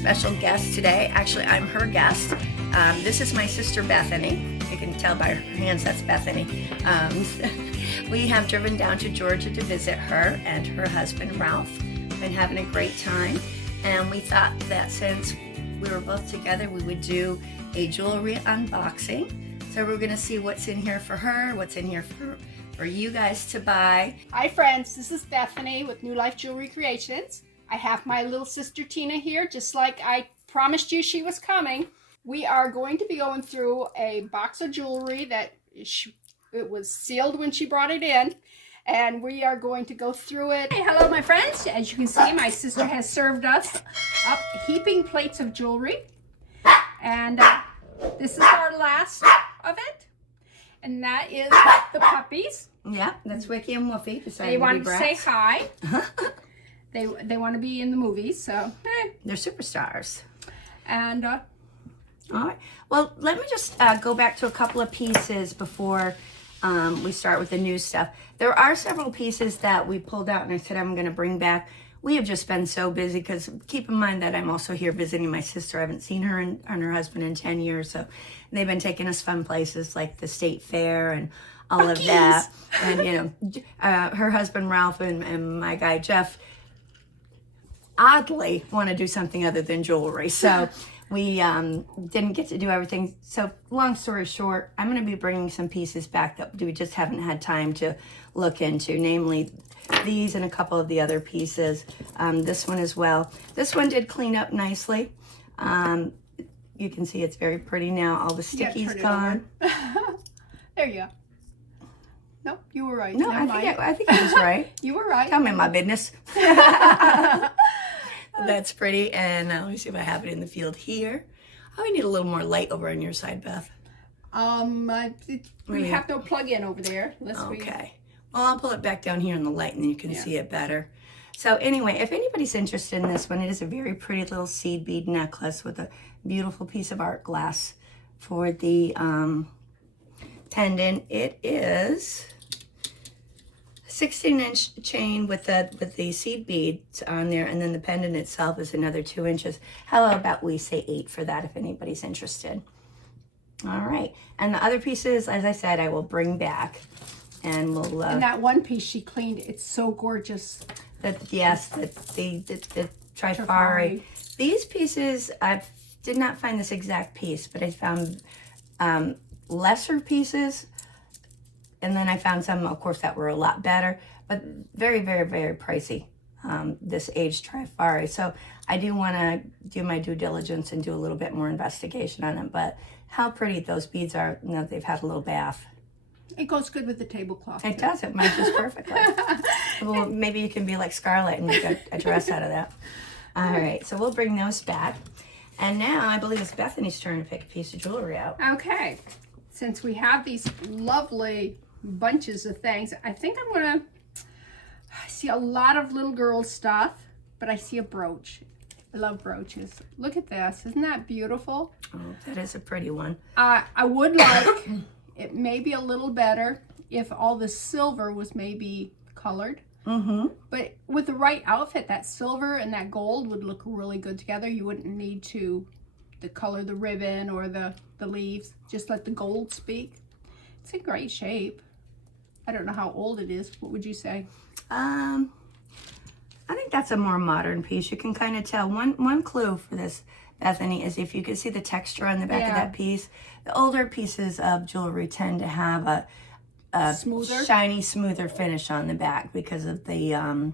special guest today. Actually, I'm her guest. This is my sister Bethany. You can tell by her hands that's Bethany. We have driven down to Georgia to visit her and her husband Ralph. Been having a great time, and we thought that since we were both together, we would do a jewelry unboxing. So we're gonna see what's in here for her, what's in here for you guys to buy. Hi friends, this is Bethany with New Life Jewelry Creations. I have my little sister Tina here, just like I promised you she was coming. We are going to be going through a box of jewelry that it was sealed when she brought it in, and we are going to go through it. Hey, hello my friends. As you can see, my sister has served us up heaping plates of jewelry, and this is our last of it, and that is the puppies. Yeah, that's Wiki and Woofy. They want to say hi. They want to be in the movies, so they're superstars. And all right. Well, let me just go back to a couple of pieces before we start with the new stuff. There are several pieces that we pulled out and I said I'm going to bring back. We have just been so busy because keep in mind that I'm also here visiting my sister. I haven't seen her and her husband in 10 years, so they've been taking us fun places like the state fair and all of that. And you know, her husband Ralph and my guy Jeff oddly want to do something other than jewelry, so we didn't get to do everything. So long story short, I'm going to be bringing some pieces back that we just haven't had time to look into, namely these and a couple of the other pieces. This one as well. This one did clean up nicely. You can see it's very pretty now. All the sticky's gone. There you go. Nope, you were right. No, I think I was right. You were right. Tell me my business. That's pretty. And let me see if I have it in the field here. Oh, we need a little more light over on your side, Beth. We have no plug-in over there. Okay. Well, I'll pull it back down here in the light and then you can see it better. So anyway, if anybody's interested in this one, it is a very pretty little seed bead necklace with a beautiful piece of art glass for the pendant. It is 16-inch chain with the seed beads on there, and then the pendant itself is another 2 inches. How about we say 8 for that if anybody's interested? All right, and the other pieces, as I said, I will bring back, and we'll. And that one piece she cleaned, it's so gorgeous. The Trifari. These pieces, I did not find this exact piece, but I found lesser pieces. And then I found some, of course, that were a lot better, but very, very, very pricey, this aged Trifari. So I do want to do my due diligence and do a little bit more investigation on them. But how pretty those beads are. You know, they've had a little bath. It goes good with the tablecloth. It does. It matches perfectly. Well, maybe you can be like Scarlett and make a dress out of that. All right. So we'll bring those back. And now I believe it's Bethany's turn to pick a piece of jewelry out. Okay. Since we have these lovely bunches of things, I think I'm gonna see a lot of little girl stuff, but I see a brooch. I love brooches. Look at this. Isn't that beautiful? Oh, that is a pretty one. I would like it maybe a little better if all the silver was maybe colored. But with the right outfit, that silver and that gold would look really good together. You wouldn't need to color the ribbon or the leaves. Just let the gold speak. It's in great shape. I don't know how old it is. What would you say? I think that's a more modern piece. You can kind of tell. One clue for this, Bethany, is if you can see the texture on the back of that piece. The older pieces of jewelry tend to have a smoother, shiny, smoother finish on the back because of the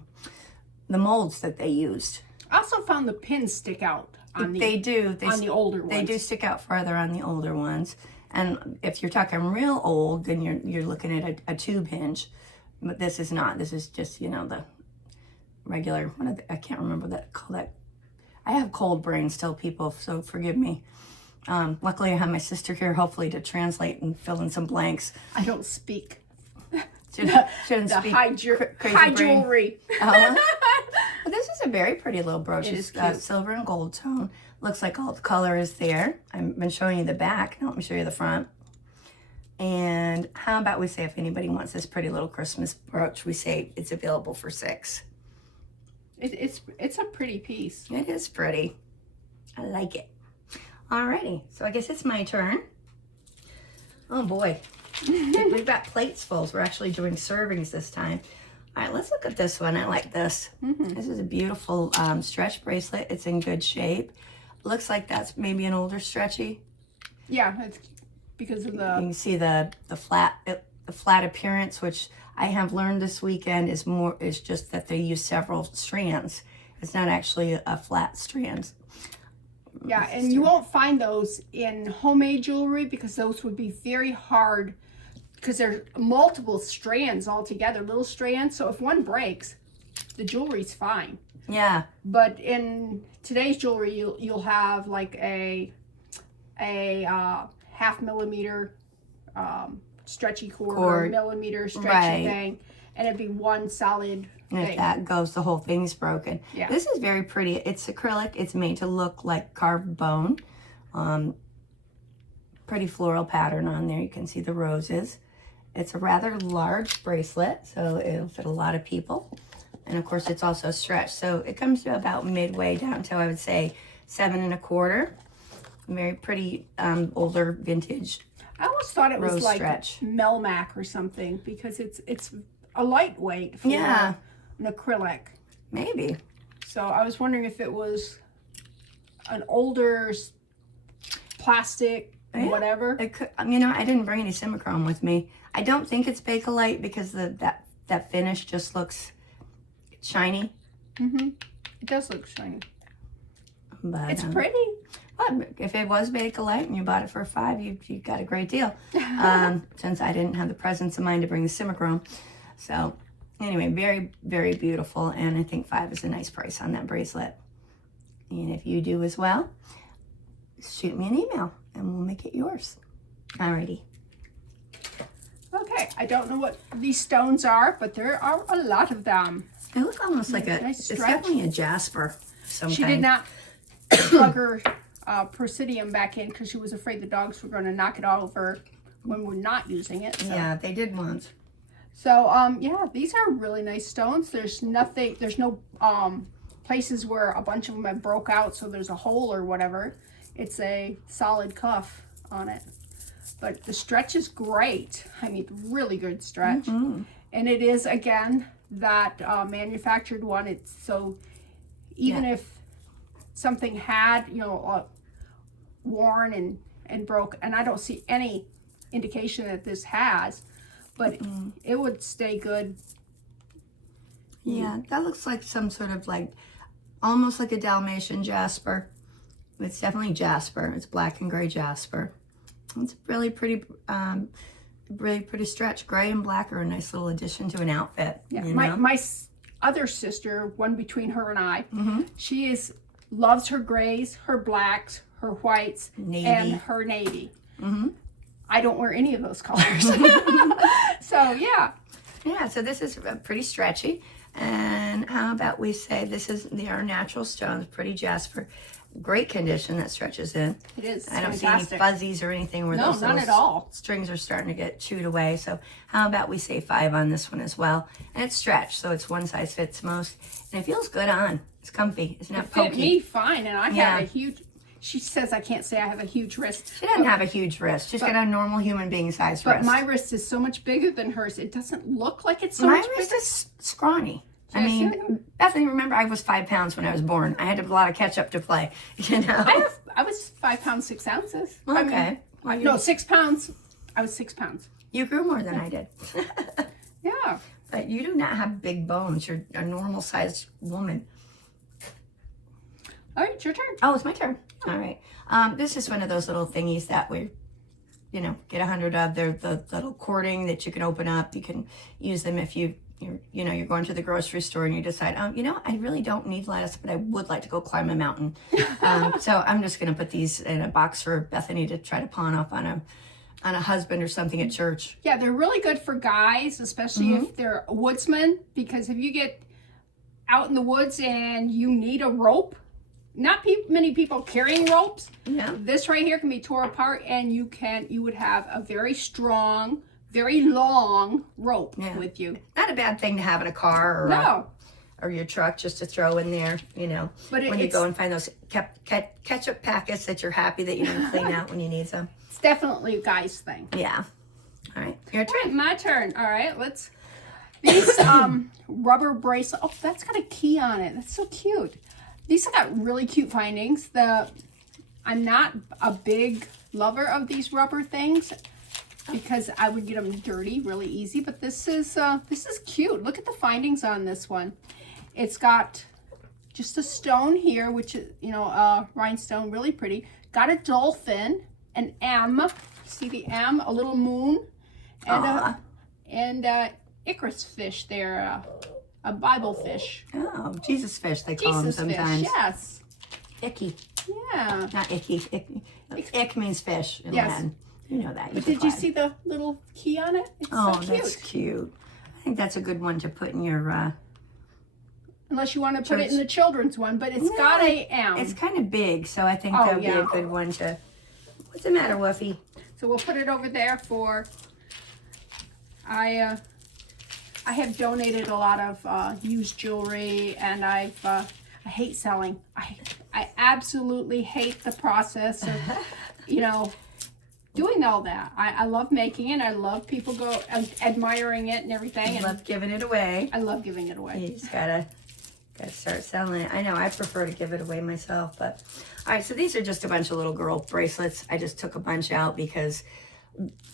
molds that they used. I also found the pins stick out on the on the older ones. They do stick out farther on the older ones. And if you're talking real old, then you're looking at a tube hinge. But this is not. This is just, you know, the regular, I can't remember call that. I have cold brain still, people, so forgive me. Luckily, I have my sister here, hopefully, to translate and fill in some blanks. I don't speak. Shouldn't speak high jewelry. But this is a very pretty little brooch. It's silver and gold tone. Looks like all the color is there. I've been showing you the back. Now let me show you the front. And how about we say if anybody wants this pretty little Christmas brooch, we say it's available for $6. It's a pretty piece. It is pretty. I like it. Alrighty, so I guess it's my turn. Oh boy, we've got plates full. So we're actually doing servings this time. All right, let's look at this one. I like this. This is a beautiful stretch bracelet. It's in good shape. Looks like that's maybe an older stretchy. Yeah, it's because of the... You can see the flat appearance, which I have learned this weekend is just that they use several strands. It's not actually a flat strand. Yeah, and you won't find those in homemade jewelry because those would be very hard because there's multiple strands all together, little strands. So if one breaks, the jewelry's fine. Yeah. But in today's jewelry, you'll have like a 0.5 millimeter stretchy cord or a millimeter stretchy thing, and it'd be one solid and thing. if that goes, the whole thing's broken. Yeah. This is very pretty. It's acrylic. It's made to look like carved bone. Pretty floral pattern on there. You can see the roses. It's a rather large bracelet, so it'll fit a lot of people. And of course, it's also stretched. So it comes to about midway down to, I would say, 7 1/4. Very pretty older vintage. I always thought it was Rose like stretch. Melmac or something because it's a lightweight for Yeah. an acrylic. Maybe. So I was wondering if it was an older plastic, whatever. It could, you know, I didn't bring any Simichrome with me. I don't think it's Bakelite because that finish just looks shiny. It does look shiny. But It's pretty. But if it was Bakelite and you bought it for $5, you got a great deal. Since I didn't have the presence of mind to bring the Simichrome. So anyway, very, very beautiful. And I think $5 is a nice price on that bracelet. And if you do as well, shoot me an email and we'll make it yours. Alrighty. Okay, I don't know what these stones are, but there are a lot of them. They look almost like Nice it's stretch. definitely a jasper. She did not plug her Presidium back in because she was afraid the dogs were going to knock it all over when we're not using it. So. Yeah, they did once. So, yeah, these are really nice stones. There's no places where a bunch of them have broke out, so there's a hole or whatever. It's a solid cuff on it. But the stretch is great. I mean, really good stretch. And it is, again, that manufactured one. It's so, even if something had, you know, worn and broke, and I don't see any indication that this has, but it would stay good. Yeah, that looks like some sort of like, almost like a Dalmatian jasper. It's definitely jasper. It's black and gray jasper. It's really pretty stretch. Gray and black are a nice little addition to an outfit. Yeah, you my know? other sister, one between her and I, she loves her grays, her blacks, her whites, Navy. and her navy. I don't wear any of those colors. So, yeah. Yeah, so this is pretty stretchy. And how about we say they are natural stones, pretty jasper. Great condition that stretches in. It is. I don't fantastic. see any fuzzies or anything where those none little at all. strings are starting to get chewed away. So how about we say 5 on this one as well? And it's stretched, so it's one size fits most. And it feels good on. It's comfy. It's not It pokey. fit me fine, and I Yeah. have a huge. She says I can't say I have a huge wrist. She doesn't have a huge wrist. She's got a normal human being size But wrist. my wrist is so much bigger than hers. It doesn't look like it's so My much wrist bigger. is scrawny. I Yes, mean, yeah. Bethany, remember I was 5 pounds when I was born. I had a lot of catch up to play, you know? I was 5 pounds 6 ounces. Okay. I mean, no, 6 pounds. I was 6 pounds. You grew more than I did. Yeah. But you do not have big bones. You're a normal sized woman. All right, it's your turn. Oh, it's my turn. All right. This is one of those little thingies that we, you know, get 100 of. They're the little cording that you can open up. You can use them if you're going to the grocery store and you decide, you know, I really don't need lettuce, but I would like to go climb a mountain. So I'm just going to put these in a box for Bethany to try to pawn off on a husband or something at church. Yeah, they're really good for guys, especially if they're a woodsman, because if you get out in the woods and you need a rope, not many people carrying ropes. Yeah. This right here can be tore apart, and you would have a very strong, very long rope with you. Not a bad thing to have in a car or No. or your truck just to throw in there, you know, But when you go and find those ketchup packets that you're happy that you didn't clean out when you need some. It's definitely a guy's thing. Yeah. All right, your turn. All right, my turn. All right, let's. These rubber bracelet. Oh, that's got a key on it. That's so cute. These have got really cute findings. I'm not a big lover of these rubber things because I would get them dirty really easy. But this is cute. Look at the findings on this one. It's got just a stone here, which is, you know, rhinestone, really pretty. Got a dolphin, an M. See the M, a little moon, and Icarus fish there, a Bible fish. Oh, Jesus fish, they call them sometimes. Fish, yes. Icky. Yeah. Not icky. Ick means fish in Latin. You know that. But did you see the little key on it? It's so cute. That's cute. I think that's a good one to put in your... Unless you want to put it in the children's one, but it's got a M. It's kind of big, so I think that would be a good one to... What's the matter, Woofy? So we'll put it over there for... I have donated a lot of used jewelry, and I hate selling. I absolutely hate the process of, you know, doing all that. I love making it. I love people admiring it and everything. I love giving it away. I love giving it away. You just gotta start selling it. I know I prefer to give it away myself, but all right. So these are just a bunch of little girl bracelets. I just took a bunch out because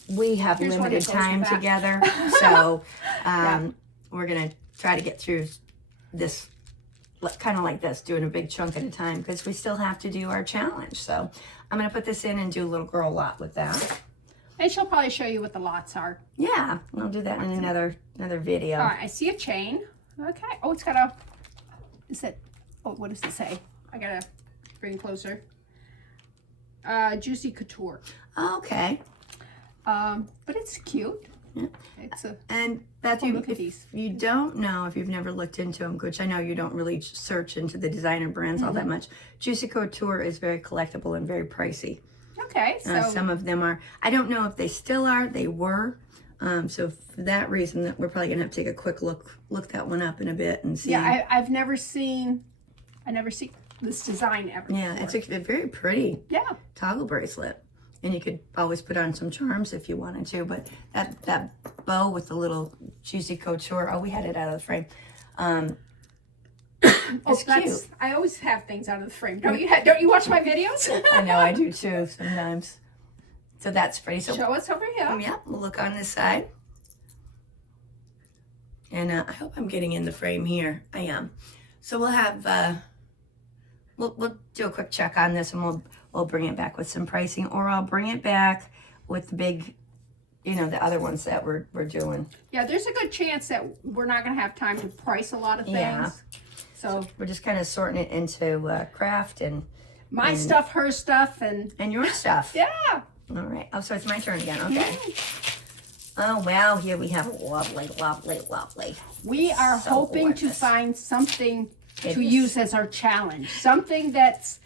we have limited time together. So we're gonna try to get through this kind of like this, doing a big chunk at a time because we still have to do our challenge. So I'm gonna put this in and do a little girl lot with that. And she'll probably show you what the lots are. Yeah, we'll do that in another video. All right, I see a chain. Okay. Oh, it's got a. Is it? Oh, what does it say? I gotta bring closer. Juicy couture. Okay. But it's cute. Yeah. And Beth, if you don't know, if you've never looked into them, which I know you don't really search into the designer brands all that much, Juicy Couture is very collectible and very pricey. Okay, so some of them are. I don't know if they still are. They were. So for that reason, that we're probably gonna have to take a quick look that one up in a bit and see. Yeah, I've never seen. I never seen this design ever. Yeah, before. it's a very pretty. Yeah. Toggle bracelet. And you could always put on some charms if you wanted to, but that bow with the little Juicy Couture, we had it out of the frame. It's cute. I always have things out of the frame. Don't you watch my videos? I know, I do too sometimes. So that's pretty. So show us over here. Yeah, we'll look on this side. And I hope I'm getting in the frame here. I am. So we'll have, we'll do a quick check on this and we'll bring it back with some pricing, or I'll bring it back with the big, you know, the other ones that we're doing. Yeah, there's a good chance that we're not going to have time to price a lot of things. Yeah. So we're just kind of sorting it into craft and my stuff, her stuff, and your stuff. Yeah. All right. Oh, so it's my turn again. Okay. Oh, wow. Here we have lovely. We are hoping to find something to use as our challenge. Something that's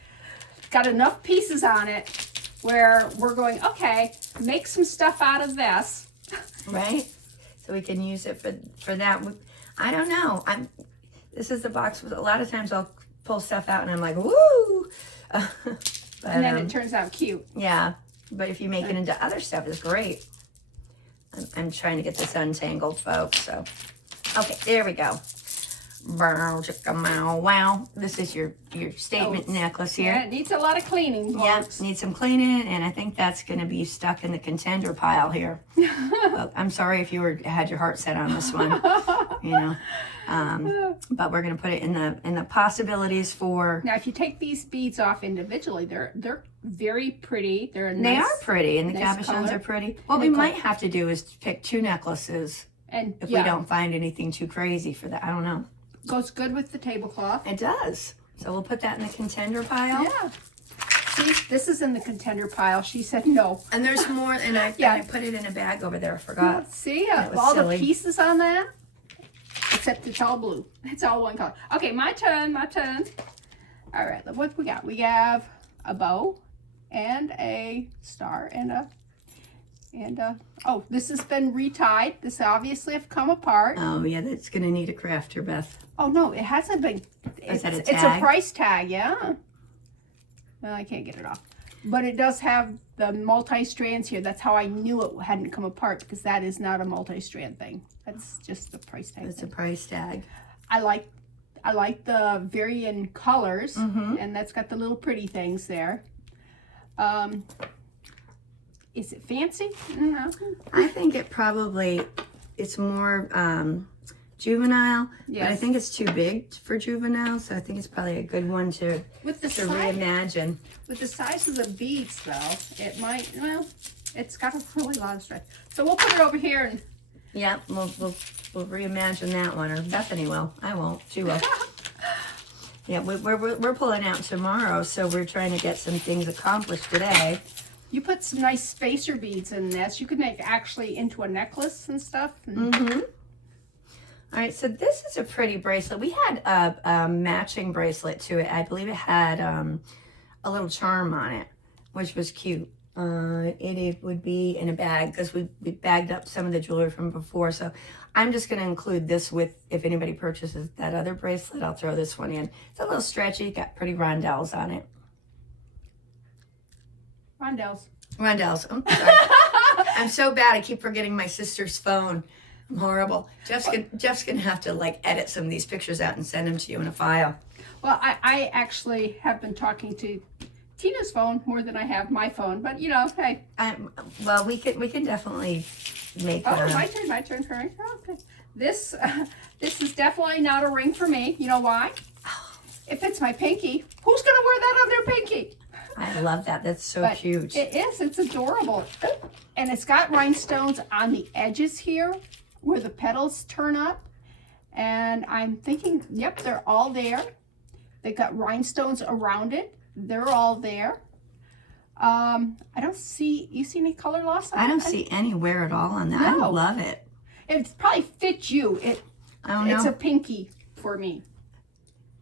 got enough pieces on it where we're going, okay, make some stuff out of this. Right? So we can use it for that. I don't know. This is the box with a lot of times I'll pull stuff out and I'm like, woo! But, and then it turns out cute. Yeah. But if you make it into other stuff, it's great. I'm trying to get this untangled, folks. So, okay, there we go. Wow. This is your statement necklace here. Yeah, it needs a lot of cleaning, folks. Yeah, needs some cleaning, and I think that's going to be stuck in the contender pile here. I'm sorry if you had your heart set on this one, you know. But we're going to put it in the possibilities for. Now, if you take these beads off individually, they're very pretty. They are pretty, and the cabochons are pretty. What we might have to do is pick 2 necklaces, and if we don't find anything too crazy for that. I don't know. Goes good with the tablecloth. It does. So we'll put that in the contender pile. Yeah. See, this is in the contender pile. She said no. And there's more, and I put it in a bag over there. I forgot. See, all the pieces on that. Except it's all blue. It's all one color. Okay, my turn. All right, what we got? We have a bow and a star and a And, oh, this has been retied. This obviously have come apart. Oh, yeah, that's going to need a crafter, Beth. Oh, no, it hasn't been. Is that a It's a tag? price tag, yeah. Well, I can't get it off. But it does have the multi-strands here. That's how I knew it hadn't come apart, because that is not a multi-strand thing. That's just the price tag. It's a price tag. I like the varying colors, and that's got the little pretty things there. Is it fancy? No. I think it's more juvenile, Yes. but I think it's too big for juvenile, so I think it's probably a good one to reimagine. With the size of the beads, though, it might, well, it's got a really lot of stretch. So we'll put it over here and Yeah, we'll reimagine that one, or Bethany will. I won't. She will. Yeah, we're pulling out tomorrow, so we're trying to get some things accomplished today. you put some nice spacer beads in this. You could make actually into a necklace and stuff. All right, so this is a pretty bracelet. We had a matching bracelet to it. I believe it had a little charm on it, which was cute. It would be in a bag because we bagged up some of the jewelry from before. So I'm just going to include this with, if anybody purchases that other bracelet, I'll throw this one in. It's a little stretchy, got pretty rondelles on it. Rondelles. Rondelles. I'm sorry. I'm so bad. I keep forgetting my sister's phone. I'm horrible. Jeff's gonna have to like edit some of these pictures out and send them to you in a file. Well, I actually have been talking to Tina's phone more than I have my phone, but you know, hey. Well, we can definitely make. Oh, my turn, Curry. Oh, okay. This is definitely not a ring for me. You know why? It fits my pinky. Who's gonna wear that on their pinky? I love that. That's so cute. It is. It's adorable, and it's got rhinestones on the edges here, where the petals turn up. And I'm thinking, yep, they're all there. They got rhinestones around it. They're all there. I don't see, you see any color loss on it? I don't see any wear at all on that. No. I love it. It probably fits you. I don't know. It's a pinky for me.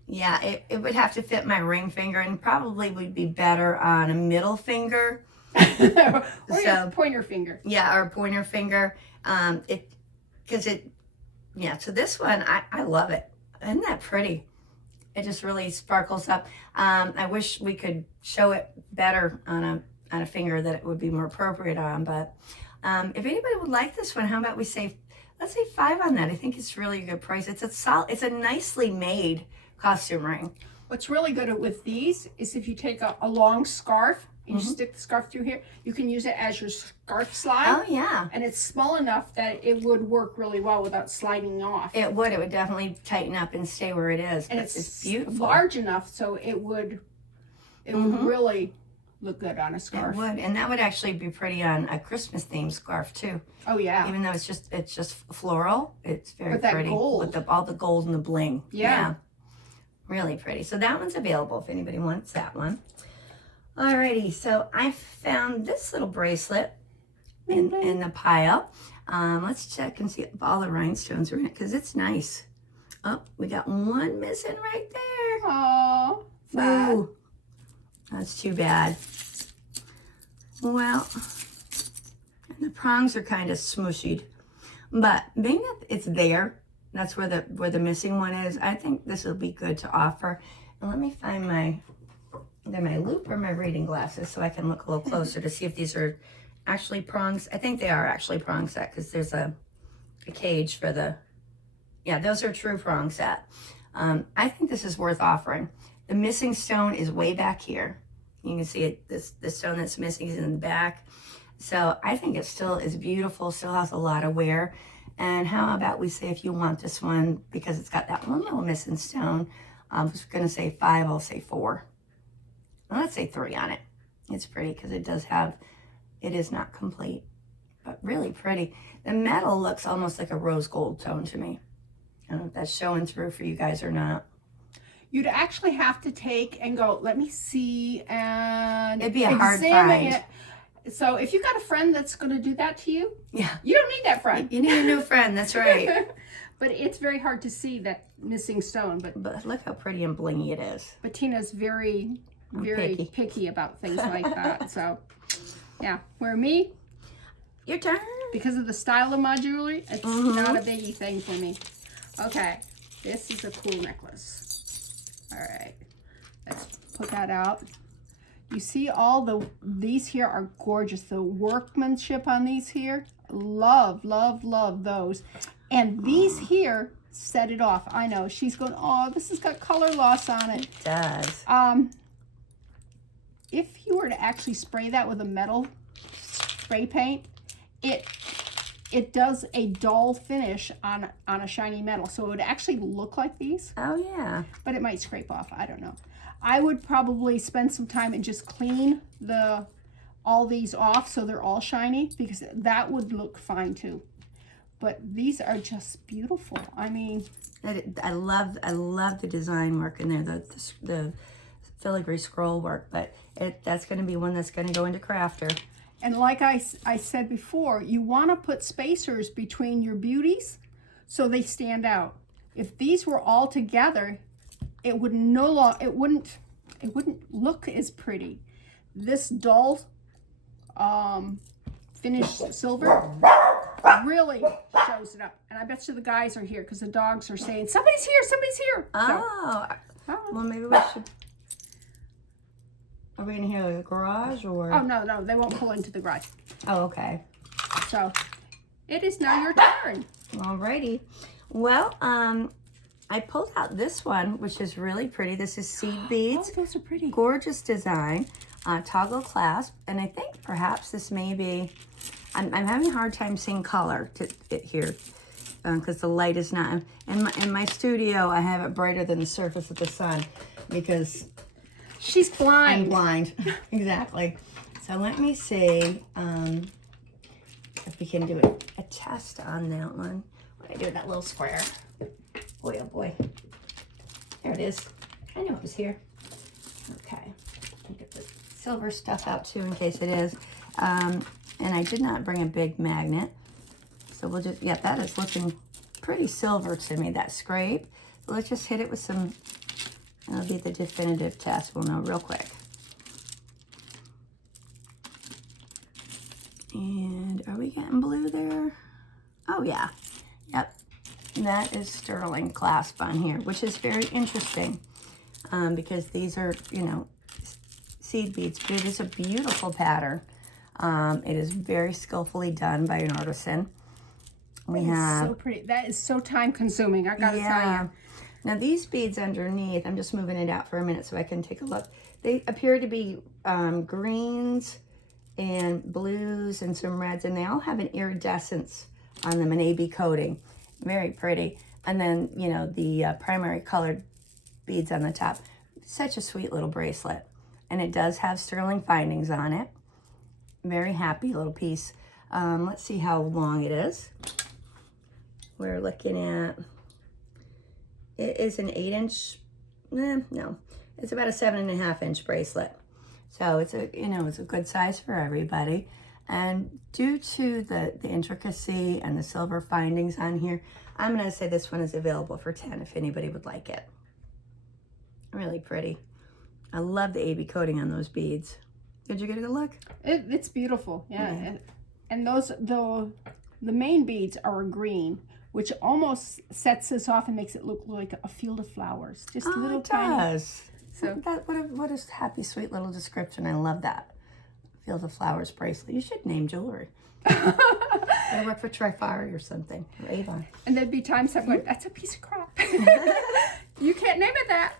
Yeah, it would have to fit my ring finger and probably would be better on a middle finger. Or your pointer finger. Yeah, or pointer finger. So this one, I love it. Isn't that pretty? It just really sparkles up. I wish we could show it better on a finger that it would be more appropriate on. But if anybody would like this one, how about we say, let's say $5 on that. I think it's really a good price. It's a nicely made costume ring. What's really good with these is if you take a long scarf and you stick the scarf through here, you can use it as your scarf slide. Oh, yeah. And it's small enough that it would work really well without sliding off. It would definitely tighten up and stay where it is. And but it's beautiful. large enough so it would really look good on a scarf. It would, and that would actually be pretty on a Christmas themed scarf too. Oh yeah. Even though it's just floral, it's very With that pretty gold. with all the gold and the bling. Yeah. Really pretty. So that one's available if anybody wants that one. Alrighty, so I found this little bracelet in the pile. Let's check and see if all the rhinestones are in it because it's nice. Oh, we got one missing right there. Oh, Ooh, that's too bad. Well, and the prongs are kind of smooshed, but being that it's there, that's where the missing one is. I think this will be good to offer. And let me find my loop or my reading glasses so I can look a little closer to see if these are actually prongs. I think they are actually prong set because there's a cage for the, yeah, those are true prong set. I think this is worth offering. The missing stone is way back here. You can see it, the stone that's missing is in the back. So I think it still is beautiful, still has a lot of wear. And how about we say if you want this one, because it's got that one little missing stone, I was going to say 5, I'll say 4. Well, let's say 3 on it. It's pretty because it is not complete, but really pretty. The metal looks almost like a rose gold tone to me. I don't know if that's showing through for you guys or not. You'd actually have to take and go, let me see, and It'd be a hard examine find. it. So if you got a friend that's going to do that to you, Yeah. you don't need that friend. You need a new friend, that's right. But it's very hard to see that missing stone. But look how pretty and blingy it is. But Tina's very picky. picky about things like that. So, yeah. Where me, Your turn. Because of the style of my jewelry, it's not a biggie thing for me. Okay, this is a cool necklace. All right, let's put that out. You see these here are gorgeous. The workmanship on these here, love, love, love those. And these here set it off. I know, she's going, oh, this has got color loss on it. It does. If you were to actually spray that with a metal spray paint, it does a dull finish on a shiny metal. So it would actually look like these. Oh, yeah. But it might scrape off. I don't know. I would probably spend some time and just clean all these off so they're all shiny, because that would look fine too. But these are just beautiful. I mean, I love the design work in there, the filigree scroll work, but that's going to be one that's going to go into crafter. And like I said before, you want to put spacers between your beauties so they stand out. If these were all together, it would it wouldn't look as pretty. This dull finished silver really shows it up. And I bet you the guys are here because the dogs are saying, somebody's here, somebody's here. Oh, well, maybe we should. Are we in here like a garage or? Oh, no, they won't pull into the garage. Oh, okay. So it is now your turn. Alrighty. Well, I pulled out this one, which is really pretty. This is seed beads. Oh, those are pretty. Gorgeous design. Toggle clasp. And I think perhaps this may be, I'm having a hard time seeing color to it here because the light is not. In my studio, I have it brighter than the surface of the sun because she's blind. I'm blind. Exactly. So let me see if we can do a test on that one. What do I do with that little square? Boy, oh boy. There it is. I know it was here. Okay. I'll get the silver stuff out too in case it is. And I did not bring a big magnet. So we'll just, yeah, that is looking pretty silver to me, that scrape. So let's just hit it with some, that'll be the definitive test. We'll know real quick. And are we getting blue there? Oh yeah, yep. That is sterling clasp on here, which is very interesting because these are, you know, seed beads. But it is a beautiful pattern. It is very skillfully done by an artisan. We have so pretty. That is so time consuming. I gotta tell you. Now these beads underneath, I'm just moving it out for a minute so I can take a look. They appear to be greens and blues and some reds, and they all have an iridescence on them, an AB coating. Very pretty. And then, you know, the primary colored beads on the top. Such a sweet little bracelet. And it does have sterling findings on it. Very happy little piece. Let's see how long it is. We're looking at, it is an 8-inch, no, it's about a 7.5-inch bracelet. So it's a, you know, it's a good size for everybody. And due to the intricacy and the silver findings on here, I'm going to say this one is available for $10 if anybody would like it. Really pretty. I love the AB coating on those beads. Did you get a good look? It's beautiful, yeah. And those, the main beads are a green, which almost sets this off and makes it look like a field of flowers. Just little tiny. It does. So what a happy, sweet little description. I love that. Field of Flowers bracelet. You should name jewelry. I work for Trifari or something, or Avon. And there'd be times I'm going, that's a piece of crap. You can't name it that.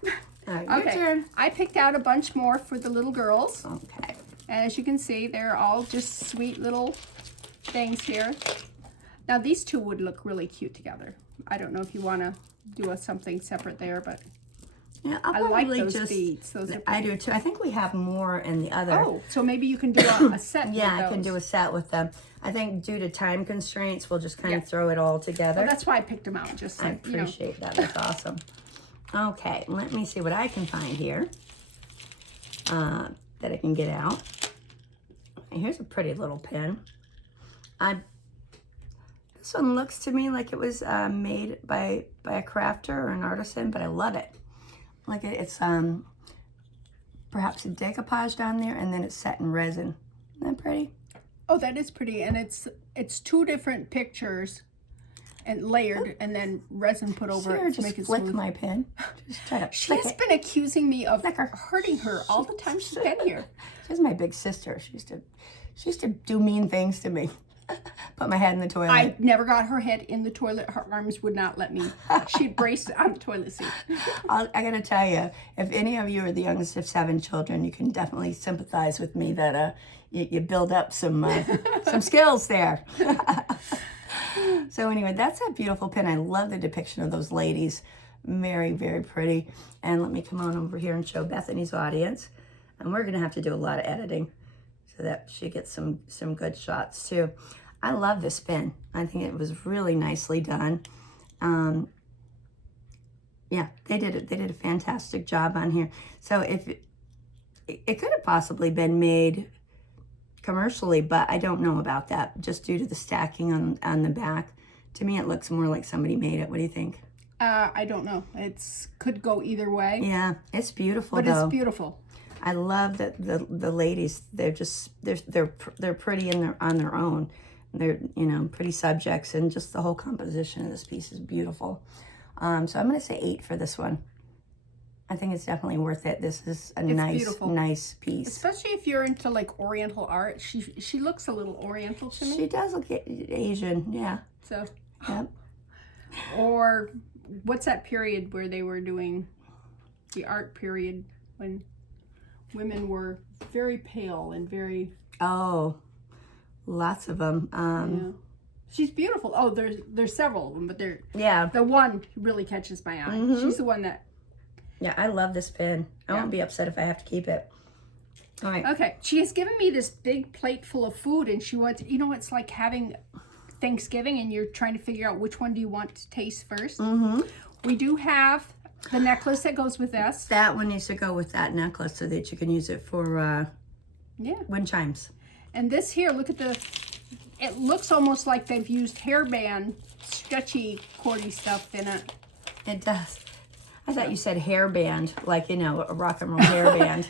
All right, your turn. I picked out a bunch more for the little girls. Okay. As you can see, they're all just sweet little things here. Now these two would look really cute together. I don't know if you want to do something separate there, but yeah, I like those beads. Those are I do too. I think we have more in the other. Oh, so maybe you can do a set. Yeah, with those. I can do a set with them. I think due to time constraints, we'll just kind of throw it all together. Well, that's why I picked them out. Just I like, appreciate that. That's awesome. Okay, let me see what I can find here that I can get out. Here's a pretty little pin. This one looks to me like it was made by a crafter or an artisan, but I love it. Like it's perhaps a decoupaged on there, and then it's set in resin. Isn't that pretty? Oh, that is pretty, and it's two different pictures, and layered, and then resin put over it to make it flick smooth. my pen. Just try to She has been accusing me of hurting her all the time she's been here. She's my big sister. She used to do mean things to me. Put my head in the toilet. I never got her head in the toilet. Her arms would not let me. She'd brace on the toilet seat. I gotta tell you, if any of you are the youngest of 7 children, you can definitely sympathize with me that you build up some skills there. So anyway, that's a beautiful pin. I love the depiction of those ladies. Very, very pretty. And let me come on over here and show Bethany's audience. And we're gonna have to do a lot of editing so that she gets some good shots too. I love this pin. I think it was really nicely done. Yeah, they did a fantastic job on here. So if it could have possibly been made commercially, but I don't know about that, just due to the stacking on the back. To me, it looks more like somebody made it. What do you think? I don't know. Could go either way. Yeah, it's beautiful but though. It's beautiful. I love that the ladies. They're pretty on their own. They're pretty subjects, and just the whole composition of this piece is beautiful. So I'm gonna say 8 for this one. I think it's definitely worth it. This is a nice piece. Especially if you're into like Oriental art. She looks a little Oriental to me. She does look Asian, yeah. So. Yep. Or what's that period where they were doing the art period when women were very pale and very... Oh, lots of them. Yeah. She's beautiful. Oh, there's several of them, but yeah. The one really catches my eye. Mm-hmm. She's the one that... Yeah, I love this pin. I won't be upset if I have to keep it. All right. Okay, she has given me this big plate full of food, and she wants, it's like having Thanksgiving, and you're trying to figure out which one do you want to taste first. Mm-hmm. We do have the necklace that goes with this. That one needs to go with that necklace so that you can use it for wind chimes. And this here, look at it looks almost like they've used hairband, stretchy, cordy stuff in it. It does. I thought you said hairband, like, a rock and roll hairband.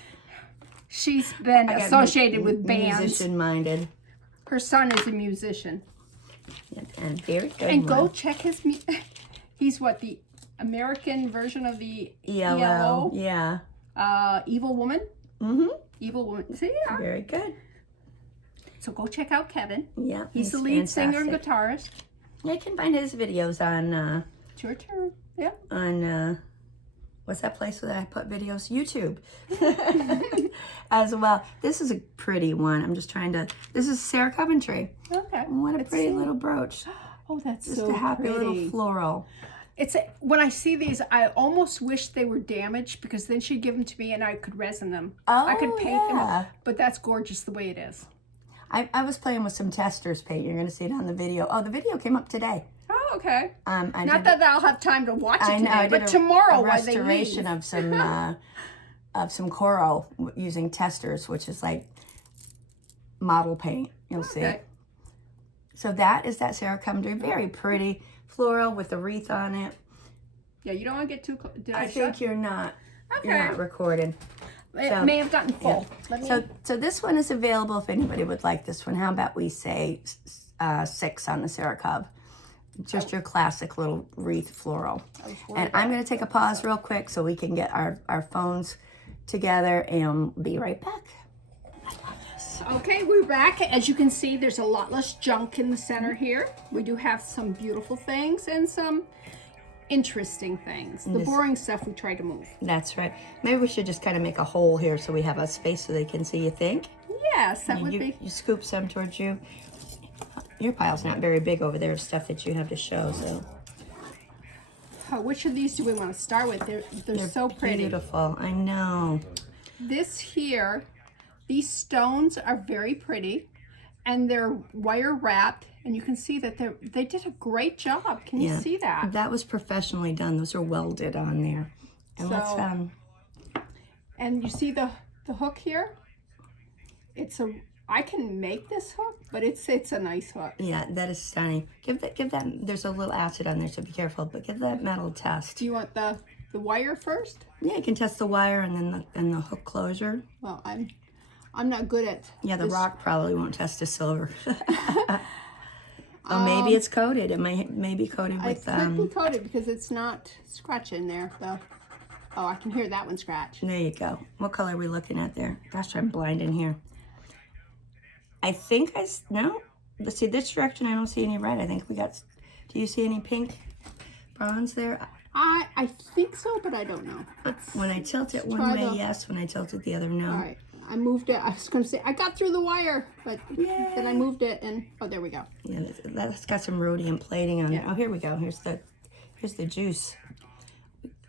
She's been associated with bands. Musician-minded. Her son is a musician. Yep, and very good. And go check his... He's what, the American version of the ELO? Yeah. Evil Woman? Mm-hmm. Evil Woman. See? Yeah. Very good. So go check out Kevin. Yeah, he's the lead singer and guitarist. Yeah, you can find his videos on... It's your turn. Yeah. On... what's that place where I put videos? YouTube. As well. This is a pretty one. I'm just trying to... This is Sarah Coventry. Okay. What a pretty little brooch. Oh, that's just so a happy pretty. little floral. When I see these, I almost wish they were damaged, because then she'd give them to me and I could resin them. Oh, I could paint them. But that's gorgeous the way it is. I was playing with some testers paint. You're going to see it on the video. Oh, the video came up today. Oh, okay. Not that I'll have time to watch it today, I did but tomorrow, a restoration of some coral using testers, which is like model paint. You'll see. So that is that Sarah Coventry. Very pretty floral with a wreath on it. Yeah, you don't want to get too close. I think you're not. Okay. You're not recording. It may have gotten full. Yeah. So this one is available if anybody would like this one. How about we say 6 on the Sarah Cov? Just your classic little wreath floral. And I'm going to take a pause real quick so we can get our phones together, and be right back. I love this. Okay, we're back. As you can see, there's a lot less junk in the center here. We do have some beautiful things and some interesting things. The boring stuff we try to move. That's right. Maybe we should just kind of make a hole here so we have a space so they can see, you think? Yes, that would be. You scoop some towards you. Your pile's not very big over there of stuff that you have to show, so. Which of these do we want to start with? They're so pretty. Beautiful, I know. This here, these stones are very pretty, and they're wire wrapped, and you can see that they did a great job. Can you see that? That was professionally done. Those are welded on there. And and you see the hook here? I can make this hook, but it's a nice hook. Yeah, that is stunning. Give that. There's a little acid on there, so be careful. But give that metal a test. Do you want the wire first? Yeah, you can test the wire and then the hook closure. Well, I'm not good at Yeah, the this. rock probably won't test the silver. Oh, maybe it's coated. It may be coated with... It could be coated because it's not scratching there, though. Oh, I can hear that one scratch. There you go. What color are we looking at there? Gosh, I'm blind in here. I think no. Let's see, this direction, I don't see any red. I think we got... Do you see any pink bronze there? I think so, but I don't know. When I tilt it one way, yes. When I tilt it the other, no. All right. I moved it. I was going to say, I got through the wire, but then I moved it, and oh, there we go. Yeah, that's got some rhodium plating on it. Oh, here we go. Here's the juice.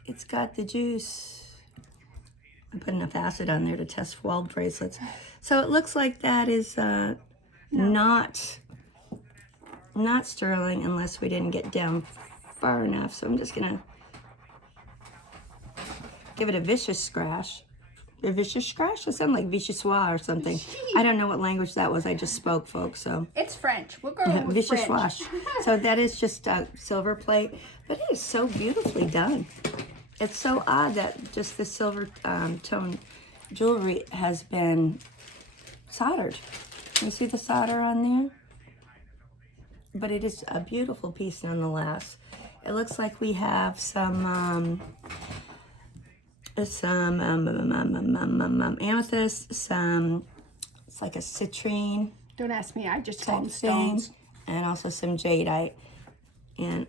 It's got the juice. I put enough acid on there to test weld bracelets. So it looks like that is not sterling unless we didn't get down far enough. So I'm just gonna give it a vicious scratch. A vicious scratch? That sounds like vichyssoise or something. I don't know what language that was. I just spoke, folks. So it's French. We'll go with French. Vichyssoise. So that is just a silver plate, but it is so beautifully done. It's so odd that just the silver tone jewelry has been soldered. You see the solder on there? But it is a beautiful piece nonetheless. It looks like we have some amethyst, it's like a citrine. Don't ask me. I just call them thing, stones. and also some jadeite. And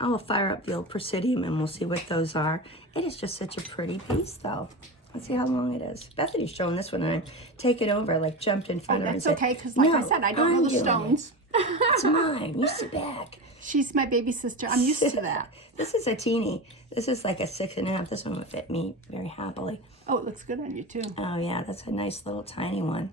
I will fire up the old presidium and we'll see what those are. It is just such a pretty piece, though. Let's see how long it is. Bethany's showing this one, and I take it over. I like jumped in front of her. That's and said, okay, because like I "No, said, I don't know the stones. It's mine. You sit back." She's my baby sister. I'm used to that. This is a teeny. This is like a 6.5. This one would fit me very happily. Oh, it looks good on you too. Oh yeah, that's a nice little tiny one.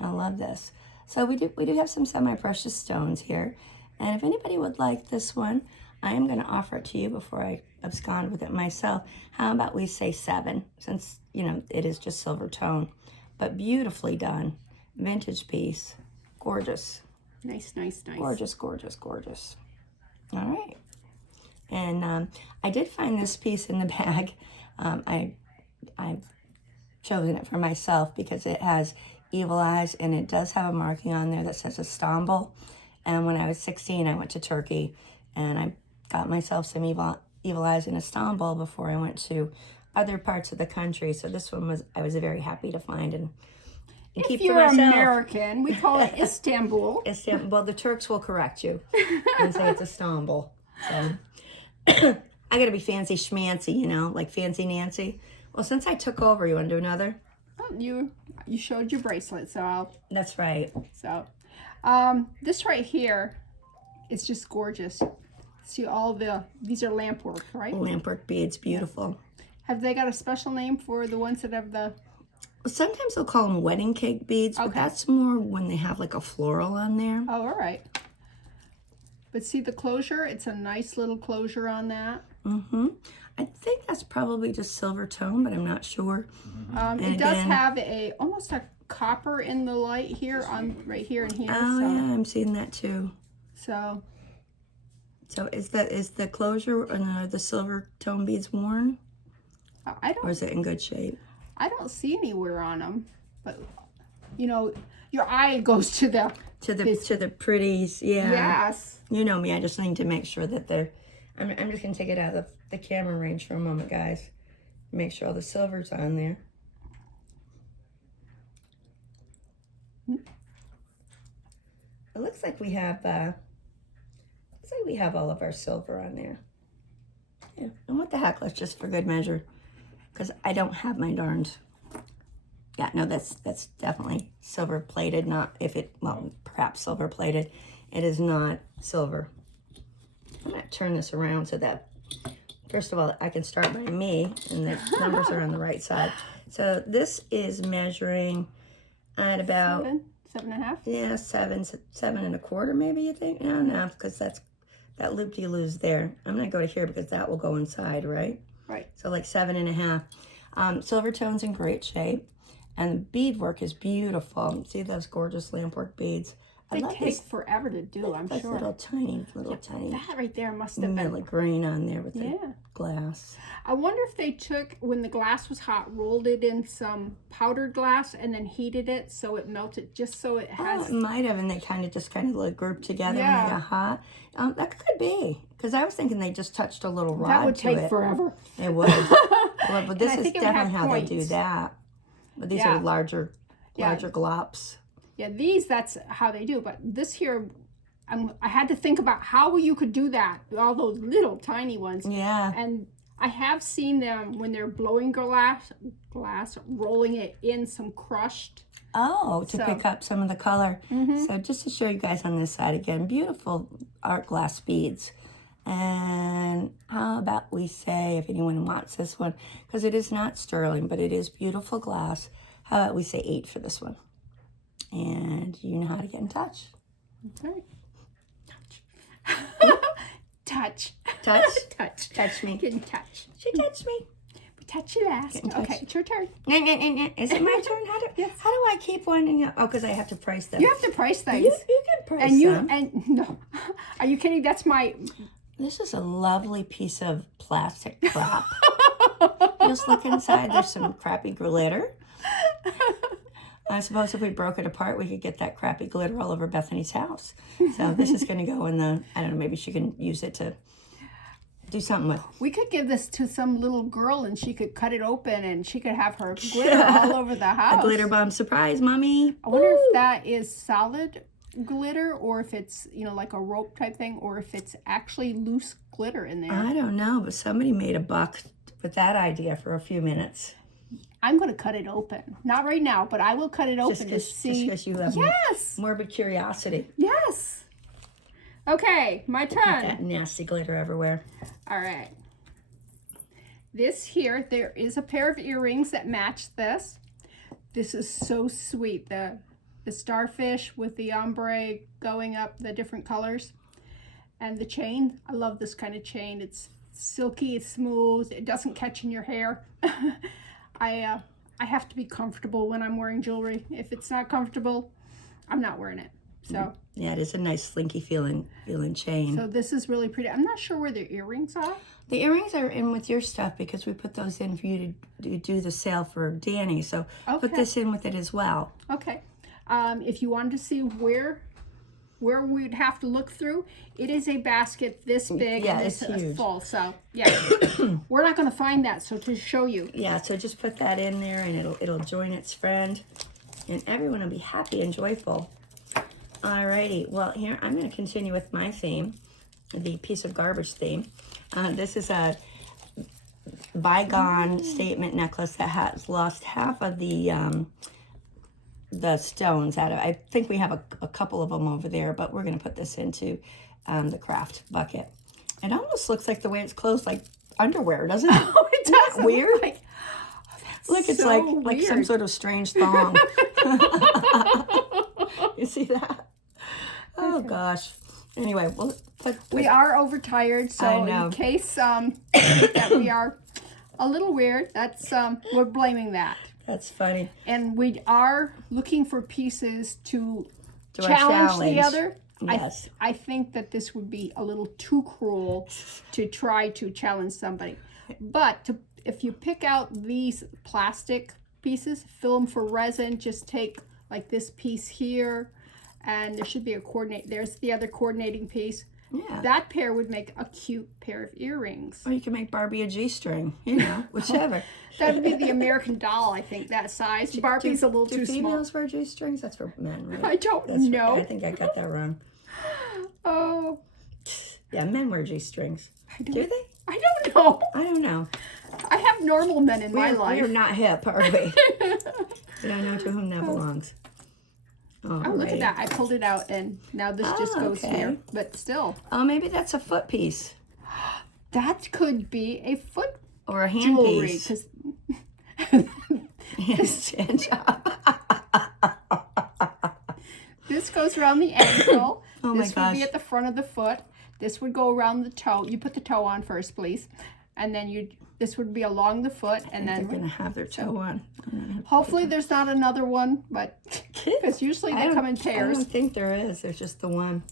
I love this. So we do have some semi-precious stones here, and if anybody would like this one, I am going to offer it to you before I abscond with it myself. How about we say 7, since it is just silver tone, but beautifully done, vintage piece, gorgeous. Nice, nice, nice. Gorgeous, gorgeous, gorgeous. All right. And I did find this piece in the bag. I've chosen it for myself because it has evil eyes, and it does have a marking on there that says Istanbul. And when I was 16, I went to Turkey, and I got myself some evil eyes in Istanbul before I went to other parts of the country. So this one I was very happy to find and keep for myself. If you're American, we call it Istanbul. Istanbul. Well, the Turks will correct you and say it's Istanbul. So I got to be fancy schmancy, like Fancy Nancy. Well, since I took over, you want to do another? Oh, you showed your bracelet, so I'll. That's right. So, this right here is just gorgeous. See these are lamp work, right? Lamp work beads, beautiful. Have they got a special name for the ones that have the? Sometimes they'll call them wedding cake beads, but that's more when they have like a floral on there. Oh, all right. But see the closure? It's a nice little closure on that. Mm-hmm. I think that's probably just silver tone, but I'm not sure. It does have almost a copper in the light here right here and here. Oh yeah, I'm seeing that too. So is the closure or the silver tone beads worn? Or is it in good shape? I don't see anywhere on them, but your eye goes to the pretties. Yeah. Yes. You know me. I just need to make sure that they're. I'm just gonna take it out of the camera range for a moment, guys. Make sure all the silver's on there. It looks like we have. We have all of our silver on there. Yeah. And what the heck? Let's just for good measure, because I don't have my darns. Yeah, no, that's definitely silver plated. Perhaps silver plated. It is not silver. I'm going to turn this around so that, first of all, I can start by me, and the numbers are on the right side. So this is measuring at about 7.5. Yeah, 7 1/4, maybe you think? No, because that loop you lose there. I'm going to go to here because that will go inside, right? Right. So like 7.5. Silver tone's in great shape. And the beadwork is beautiful. See those gorgeous lampwork beads? They love take this. forever to do, I'm That's sure. little tiny That right there must have been. milligrain on there with the glass. I wonder if they took, when the glass was hot, rolled it in some powdered glass and then heated it so it melted, just so it has... Oh, it might have, and they kind of like grouped together when Yeah. they got hot. That could be, because I was thinking they just touched a little rod That would to take it. forever. It would. Well, but this I is think it would have definitely how they do points. that. But these Yeah. are larger glops. Yeah, these, that's how they do. But this here, I had to think about how you could do that. All those little tiny ones. Yeah. And I have seen them when they're blowing glass, rolling it in some crushed. Oh, to So- pick up some of the color. So just to show you guys on this side again, beautiful art glass beads. And how about we say, if anyone wants this one, because it is not sterling, but it is beautiful glass. How about we say 8 for this one? And you know how to get in touch. Okay. Touch. Touch? Touch. Touch me. Get in touch. She touched me. We touch you last. Get in touch. Okay, it's your turn. Is it my turn? How do I keep one? Oh, because I have to price them. You have to price things. You can price and them. no. Are you kidding? That's my... This is a lovely piece of plastic crap. Just look inside. There's some crappy glitter. I suppose if we broke it apart, we could get that crappy glitter all over Bethany's house. So this is going to go in the, I don't know, maybe she can use it to do something with. We could give this to some little girl and she could cut it open and she could have her glitter all over the house. A glitter bomb surprise, Mommy. I wonder if that is solid glitter or if it's, you know, like a rope type thing, or if it's actually loose glitter in there. I don't know, but somebody made a buck with that idea for a few minutes. I'm going to cut it open. Not right now, but I will cut it open to see. Just because you have Yes. morbid curiosity. Yes. Okay, my turn. That nasty glitter everywhere. All right. This here, there is a pair of earrings that match this. This is so sweet. The starfish with the ombre going up, the different colors. And the chain. I love this kind of chain. It's silky, it's smooth, it doesn't catch in your hair. I have to be comfortable when I'm wearing jewelry. If it's not comfortable, I'm not wearing it. So yeah, it is a nice slinky feeling chain. So this is really pretty. I'm not sure where the earrings are. The earrings are in with your stuff because we put those in for you to do the sale for Danny. So put this in with it as well. Okay. If you wanted to see where we'd have to look through, it is a basket this big. Yeah, and it's huge. Full. So yeah, we're not going to find that. So to show you. Yeah, so just put that in there and it'll join its friend, and everyone will be happy and joyful. Alrighty, well here I'm going to continue with my theme, the piece of garbage theme. This is a bygone statement necklace that has lost half of the stones out of it. I think we have a couple of them over there, but we're going to put this into the craft bucket. It almost looks like the way it's closed, like underwear, doesn't it? Oh, it does. Isn't that weird? Like, look, it's so like some weird. sort of strange thong. You see that? Oh gosh. Anyway, we'll we are overtired, so I know. in case that we are a little weird, that's we're blaming that. That's funny. And we are looking for pieces to Do our challenge the challenge. other. Yes. I think that this would be a little too cruel to try to challenge somebody. But if you pick out these plastic pieces, fill them for resin, just take like this piece here, and there should be a coordinate. There's the other coordinating piece. Yeah. That pair would make a cute pair of earrings. Or you can make Barbie a G-string, you know, whichever. That would be the American doll, I think, that size. Barbie's a little Do too small. females wear G-strings? That's for men, right? I don't That's know. I think I got that wrong. Oh, Yeah, men wear G-strings. Do they? I don't know. I don't know. I have normal men in my life. We're not hip, are we? We don't know to whom that belongs. Oh, look at that. I pulled it out and now this just goes okay. here. But still, Oh, maybe that's a foot piece that could be a foot or a hand jewelry. piece. 'Cause Yes, this goes around the ankle. Oh my This would be gosh. at the front of the foot. This would go around the toe. You put the toe on first, please. and then this would be along the foot, and They're then gonna have their toe on. hopefully there's not another one, but because usually they come in I pairs. don't think there is. There's just the one.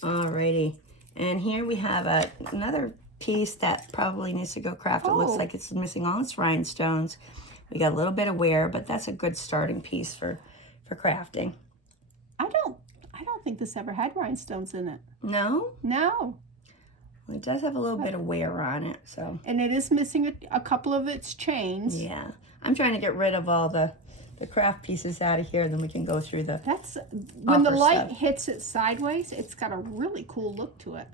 Alrighty, and here we have another piece that probably needs to go craft. It looks like it's missing all its rhinestones. We got a little bit of wear, but that's a good starting piece for crafting. I don't think this ever had rhinestones in it. No? No. Well, it does have a little bit of wear on it, so. And it is missing a couple of its chains. Yeah. I'm trying to get rid of all the craft pieces out of here, then we can go through the That's when the light stuff. hits it sideways, it's got a really cool look to it.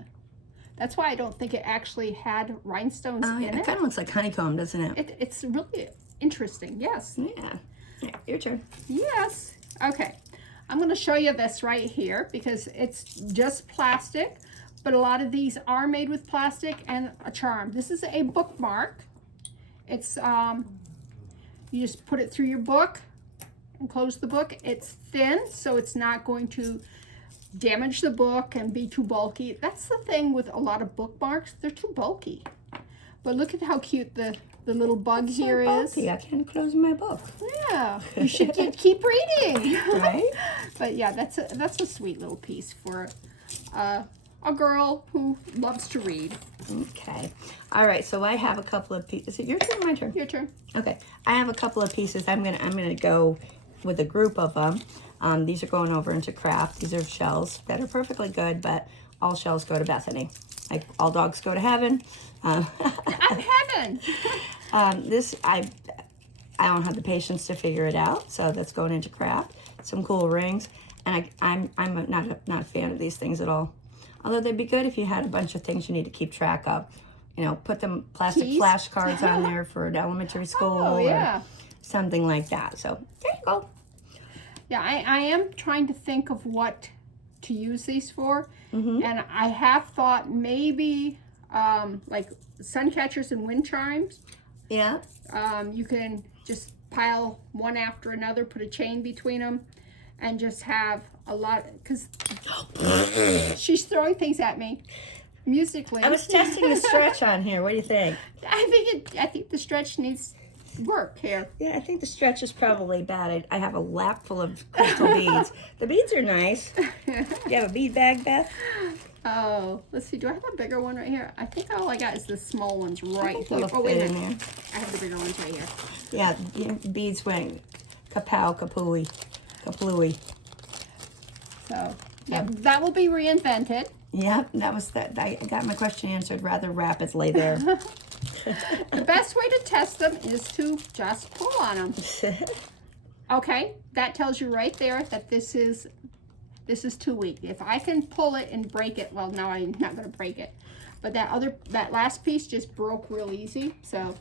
That's why I don't think it actually had rhinestones in It it. kind of looks like honeycomb, doesn't it? It's really interesting. Yes. Yeah. Your turn. Yes. Okay. I'm going to show you this right here because it's just plastic, but a lot of these are made with plastic and a charm. This is a bookmark. It's you just put it through your book and close the book. It's thin, so it's not going to damage the book and be too bulky. That's the thing with a lot of bookmarks. They're too bulky. But look at how cute the little bug here is. I can't close my book. Yeah, you should keep reading. Right? But yeah, that's a sweet little piece for a girl who loves to read. Okay. All right. So I have a couple of pieces. Is it your turn or my turn? Your turn. Okay. I have a couple of pieces. I'm gonna go with a group of them. These are going over into craft. These are shells that are perfectly good, but all shells go to Bethany. Like all dogs go to heaven. I'm heaven. This I don't have the patience to figure it out, so that's going into craft. Some cool rings, and I'm not a fan of these things at all. Although they'd be good if you had a bunch of things you need to keep track of. You know, put them plastic flashcards on there for an elementary school or something like that. So there you go. Yeah, I am trying to think of what to use these for, and I have thought maybe like sun catchers and wind chimes. Yeah. You can just pile one after another, put a chain between them, and just have a lot, because she's throwing things at me musically. I was testing the stretch on here. What do you think? I think the stretch needs work here. Yeah, I think the stretch is probably bad. I have a lap full of crystal beads. The beads are nice. You have a bead bag, Beth? Oh, let's see. Do I have a bigger one right here? I think all I got is the small ones right here. Oh, wait a minute. I have the bigger ones right here. Yeah, beads went kapow, kapooey, kaplooey. So, yeah, that will be reinvented. Yep, that was that. I got my question answered rather rapidly there. The best way to test them is to just pull on them. Okay, that tells you right there that this is too weak. If I can pull it and break it, well, now I'm not going to break it. But that last piece just broke real easy, so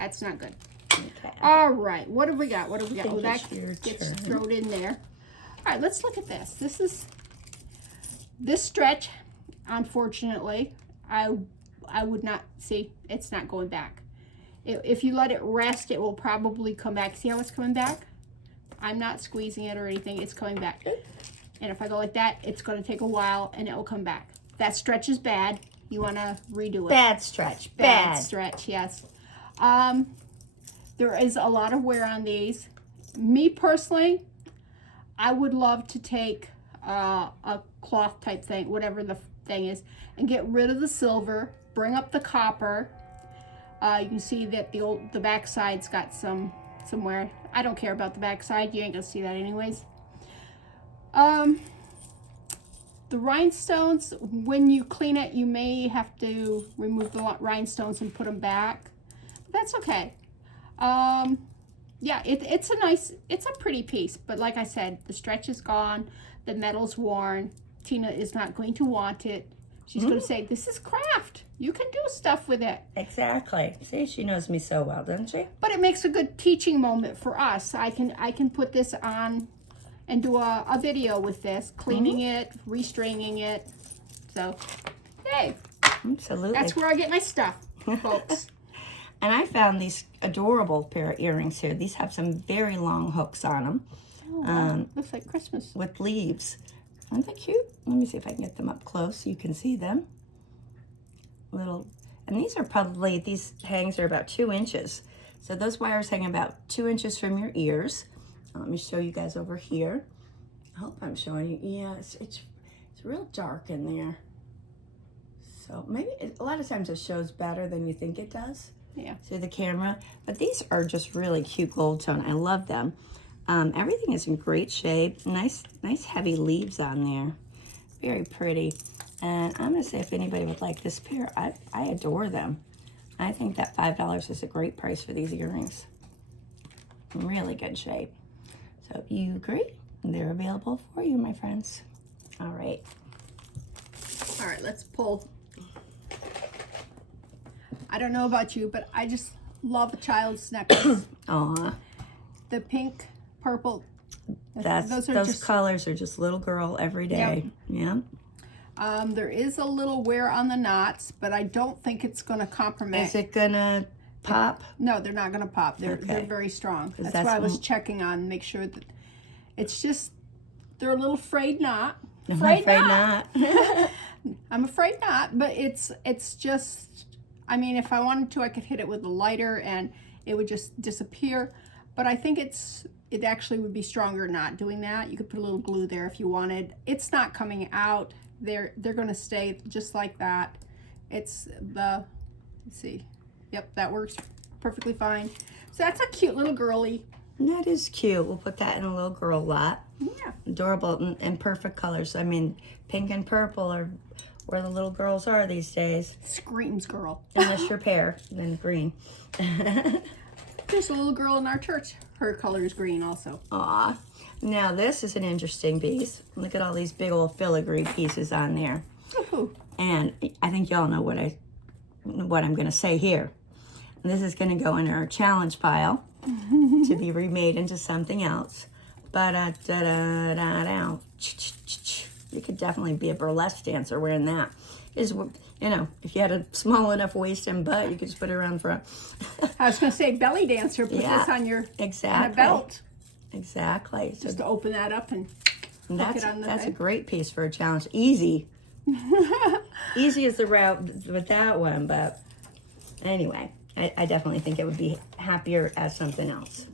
that's not good. Okay. All right, what have we got? What have we got? Oh, that your gets turn. thrown in there. All right, let's look at this. This stretch, unfortunately, I would not see. It's not going back. If you let it rest, it will probably come back. See how it's coming back? I'm not squeezing it or anything. It's coming back. And if I go like that, it's going to take a while and it will come back. That stretch is bad. You want to redo it. Bad stretch. Bad stretch, yes. There is a lot of wear on these. Me personally, I would love to take a cloth type thing, whatever the thing is, and get rid of the silver, bring up the copper. You can see that the back side's got some wear. I don't care about the back side. You ain't gonna see that anyways. The rhinestones, when you clean it, you may have to remove the rhinestones and put them back. That's okay. Yeah, it's a pretty piece, but like I said, the stretch is gone, the metal's worn. Tina is not going to want it. She's going to say, this is craft. You can do stuff with it. Exactly. See, she knows me so well, doesn't she? But it makes a good teaching moment for us. I can put this on and do a video with this, cleaning it, restringing it. So, hey, Absolutely. that's where I get my stuff, folks. And I found these adorable pair of earrings here. These have some very long hooks on them. Oh, wow. Looks like Christmas. With leaves. Aren't they cute? Let me see if I can get them up close so you can see them. little, and these are probably, these hangs are about 2 inches. So those wires hang about 2 inches from your ears. Let me show you guys over here. I hope I'm showing you. Yeah, it's real dark in there. So maybe a lot of times it shows better than you think it does. Yeah. Through the camera. But these are just really cute gold tone. I love them. Everything is in great shape. Nice heavy leaves on there. Very pretty. And I'm going to say if anybody would like this pair, I adore them. I think that $5 is a great price for these earrings. In really good shape. So if you agree, they're available for you, my friends. All right. All right, let's pull. I don't know about you, but I just love a child's necklace. Aw. The pink, purple. Those colors are just little girl every day. Yep. Yeah. There is a little wear on the knots, but I don't think it's going to compromise. Is it gonna pop? No, they're not going to pop. They're very strong. That's what I was checking on, make sure that it's just they're a little frayed knot. I'm afraid not. I'm afraid not, but it's just. I mean, if I wanted to, I could hit it with a lighter and it would just disappear. But I think it actually would be stronger not doing that. You could put a little glue there if you wanted. It's not coming out. They're going to stay just like that. It's the, let's see. Yep, that works perfectly fine. So that's a cute little girly. That is cute. We'll put that in a little girl lot. Yeah. Adorable and perfect colors. I mean, pink and purple are where the little girls are these days. Screams girl. Unless you're pear, then green. There's a little girl in our church. Her color is green also. Aw. Now this is an interesting piece. Look at all these big old filigree pieces on there. Woohoo. And I think y'all know what I'm going to say here. This is going to go in our challenge pile to be remade into something else. Ba-da-da-da-da-da. You could definitely be a burlesque dancer wearing that. Is, you know, if you had a small enough waist and butt, you could just put it around front. I was going to say belly dancer. Put this on your on a belt. Exactly. Just to open that up and hook it on the that's a great piece for a challenge. Easy. Easy is the route with that one, but anyway, I definitely think it would be happier as something else.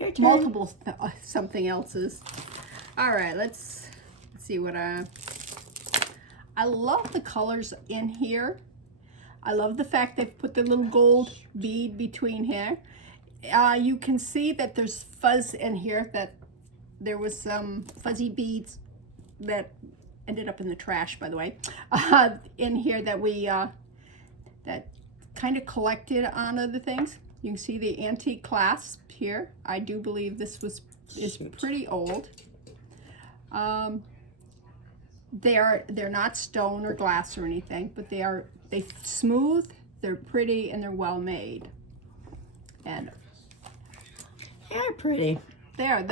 Your turn. Multiple something else's. All right, let's see what I love the colors in here. I love the fact they've put the little gold bead between here. You can see that there's fuzz in here, that there was some fuzzy beads that ended up in the trash, by the way, in here that we that kind of collected on other things. You can see the antique clasp here. I do believe this is pretty old. They're not stone or glass or anything, but they smooth, they're pretty, and they're well made. And they're pretty. They are.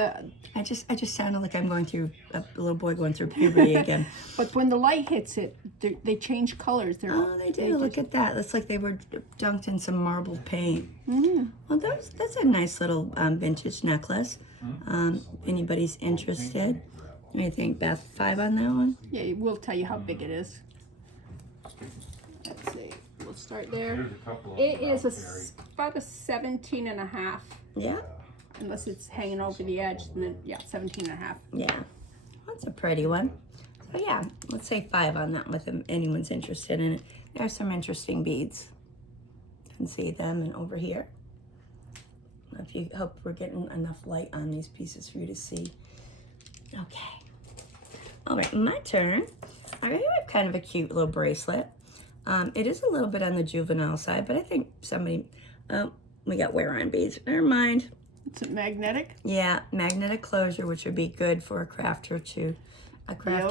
I just sounded like I'm going through a little boy going through puberty again. But when the light hits it, they change colors. They do. Look at that. Looks like they were dunked in some marbled paint. Mm-hmm. Well, that's a nice little vintage necklace. If anybody's interested. What do you think, Beth? 5 on that one? Yeah, we'll tell you how big it is. Let's see. We'll start there. It is about a 17 and a half. Yeah. Unless it's hanging over the edge, and then, yeah, 17 and a half. Yeah. That's a pretty one. So, yeah, let's say 5 on that one if anyone's interested in it. There are some interesting beads. You can see them and over here. If you hope we're getting enough light on these pieces for you to see. Okay. All right, my turn. I have kind of a cute little bracelet. It is a little bit on the juvenile side, but I think somebody, we got wear-on beads. Never mind. Is it magnetic? Yeah, magnetic closure, which would be good for a crafter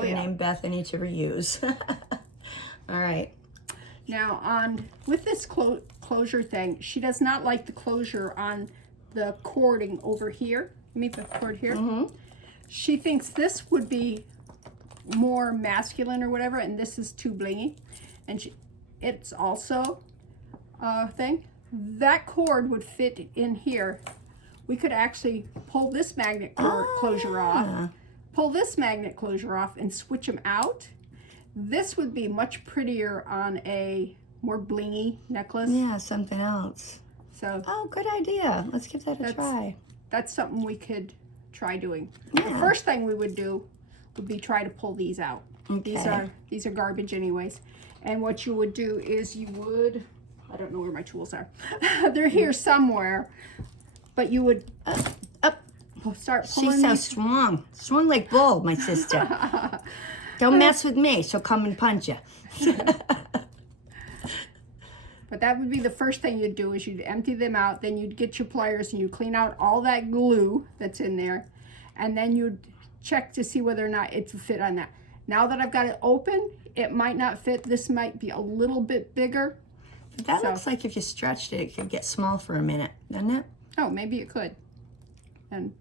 named Bethany to reuse. All right. Now, with this closure thing, she does not like the closure on the cording over here. Let me put the cord here. Mm-hmm. She thinks this would be more masculine or whatever, and this is too blingy. And it's also a thing. That cord would fit in here. We could actually pull this magnet closure off, pull this magnet closure off, and switch them out. This would be much prettier on a more blingy necklace. Yeah, something else. So Oh, good idea. Let's give that a try. that's something we could try doing. Yeah. The first thing we would do would be try to pull these out. Okay. These are garbage anyways. And what you would do is you would, I don't know where my tools are. They're here somewhere. But you would start pulling. She's so strong. Strong like bull, my sister. Don't mess with me. She'll come and punch you. But that would be the first thing you'd do is you'd empty them out. Then you'd get your pliers and you clean out all that glue that's in there. And then you'd check to see whether or not it would fit on that. Now that I've got it open, it might not fit. This might be a little bit bigger. That looks like if you stretched it, it could get small for a minute, doesn't it? Oh, maybe it could. And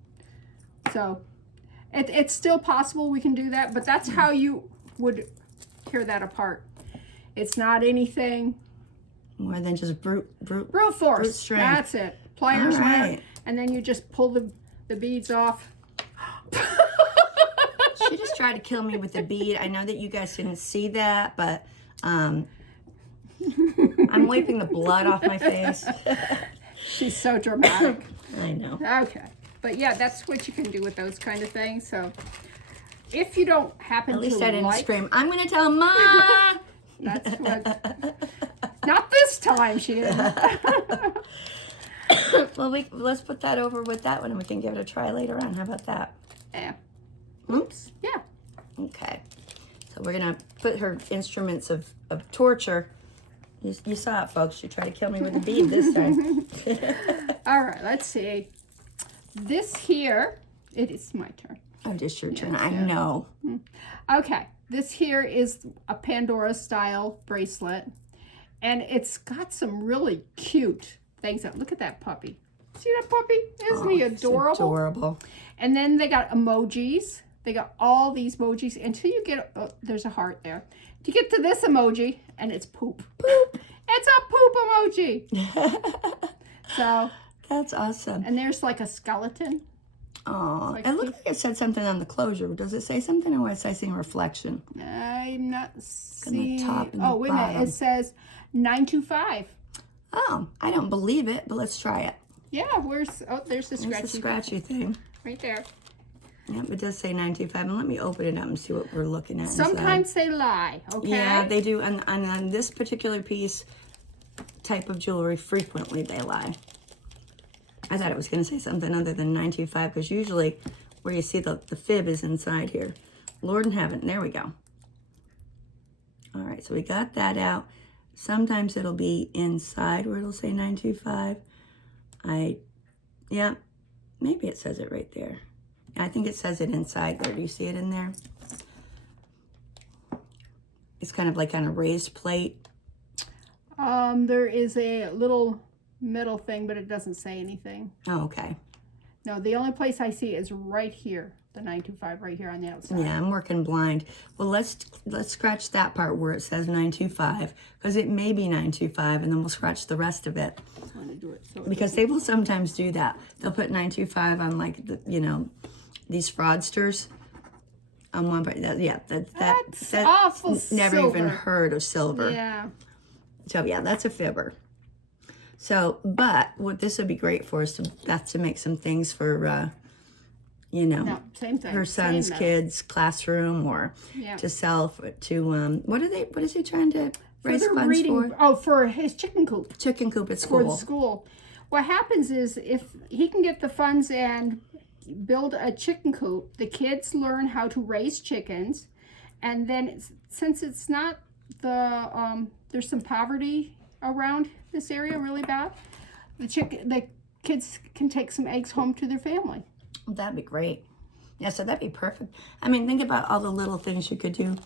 so it's still possible we can do that, but that's how you would tear that apart. It's not anything More than just brute force. brute strength. That's it. Pliers, All right. and then you just pull the beads off. She just tried to kill me with the bead. I know that you guys didn't see that, but I'm wiping the blood off my face. She's so dramatic. I know. Okay. But yeah, that's what you can do with those kind of things. So if you don't happen At least to I didn't like, scream, I'm going to tell Mom! that's what. Not this time, she didn't. Well, let's put that over with that one and we can give it a try later on. How about that? Yeah. Oops. Yeah. Okay. So we're going to put her instruments of torture. You saw it, folks. She tried to kill me with a bead this time. All right, let's see. This here, it is my turn. Oh, just your turn. I know. Okay, this here is a Pandora style bracelet. And it's got some really cute things. Look at that puppy. See that puppy? Isn't he adorable? It's adorable. And then they got emojis. They got all these emojis until you get, there's a heart there. You get to this emoji and it's poop. Poop. It's a poop emoji. So. That's awesome. And there's like a skeleton. Oh, it looked like it said something on the closure. Does it say something or was I seeing a reflection? I'm not seeing. top and Oh, the wait a minute. bottom. It says 925. Oh, I don't believe it, but let's try it. Yeah, there's the There's scratchy, the scratchy thing. right there. Yep, it does say 925. And let me open it up and see what we're looking at. inside. Sometimes they lie, okay? Yeah, they do. And on this particular type of jewelry, frequently they lie. I thought it was going to say something other than 925 because usually where you see the fib is inside here. Lord in heaven. There we go. All right, so we got that out. Sometimes it'll be inside where it'll say 925. Yeah, maybe it says it right there. I think it says it inside there. Do you see it in there? It's kind of like on a raised plate. There is a little metal thing, but it doesn't say anything. Oh, okay. No, the only place I see is right here, the 925 right here on the outside. Yeah, I'm working blind. Well, let's scratch that part where it says 925 because it may be 925, and then we'll scratch the rest of it. I'm going to do it so Because they will sometimes do that. They'll put 925 on like these fraudsters on one part. That's awful never silver. even heard of silver. Yeah. So yeah, that's a fibber. So, but what this would be great for is to make some things for, No, same thing. her son's Same though. kids' classroom or Yeah. to sell to what is he trying to raise For their funds reading, for? oh, for his chicken coop. Chicken coop at For the school. school. What happens is if he can get the funds and build a chicken coop, the kids learn how to raise chickens, and then since it's not there's some poverty around this area really bad, the kids can take some eggs home to their family. That'd be great. Yeah, so that'd be perfect. I mean, think about all the little things you could do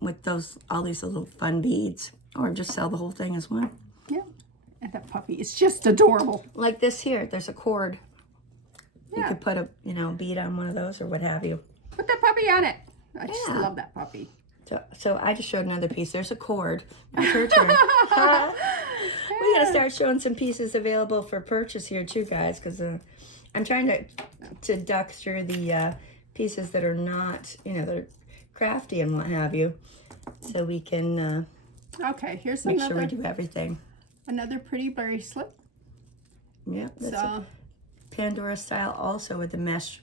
with all these little fun beads, or just sell the whole thing as one. Yeah, and that puppy is just adorable. Like this here, there's a cord. You Yeah. could put a bead on one of those or what have you. Put that puppy on it. I just Yeah. love that puppy. So I just showed another piece. There's a cord. Now it's her turn. We gotta start showing some pieces available for purchase here too, guys, because I'm trying to duck through the pieces that are not, that are crafty and what have you, so we can Okay, here's Make sure we another do everything. pretty bracelet. Yeah, that's So a Pandora style also with the mesh.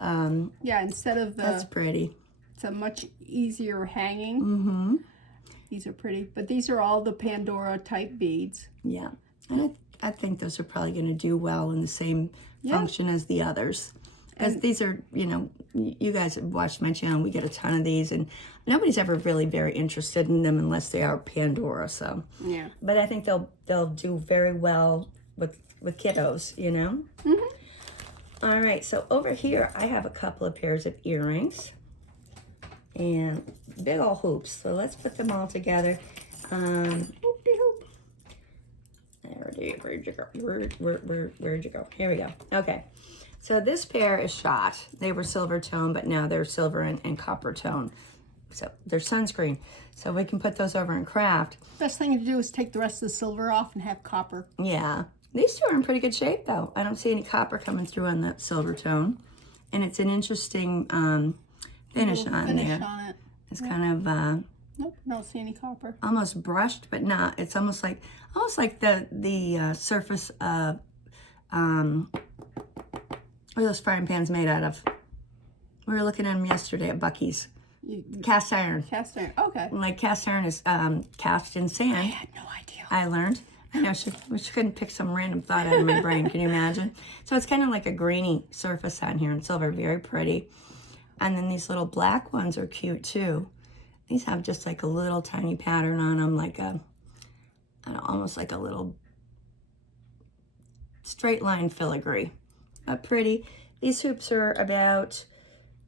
yeah, instead of That's pretty. it's a much easier hanging. Mm-hmm. These are pretty, but these are all the Pandora type beads. Yeah, and I think those are probably going to do well in the same function as the others. Because these are, you know, you guys have watched my channel. We get a ton of these, and nobody's ever really very interested in them unless they are Pandora. So yeah, but I think they'll do very well with kiddos, you know. Mm-hmm. All right, so over here I have a couple of pairs of earrings and big old hoops. So let's put them all together. Hoop-de-hoop. Where'd you go? Where'd you go? Here we go. Okay. So this pair is shot. They were silver tone, but now they're silver and copper tone. So they're sunscreen. So we can put those over in craft. Best thing to do is take the rest of the silver off and have copper. Yeah. These two are in pretty good shape though. I don't see any copper coming through on the silver tone. And it's an interesting finish on there. On it. It's kind of Nope, don't see any copper. almost brushed, but not. It's almost like the surface of what are those frying pans made out of? We were looking at them yesterday at Bucky's. Cast iron. Cast iron. Okay. Like cast iron is cast in sand. I had no idea. I learned. I know she couldn't pick some random thought out of my brain. Can you imagine? So it's kind of like a grainy surface on here in silver, very pretty. And then these little black ones are cute too. These have just like a little tiny pattern on them, like almost like a little straight line filigree. Pretty. These hoops are about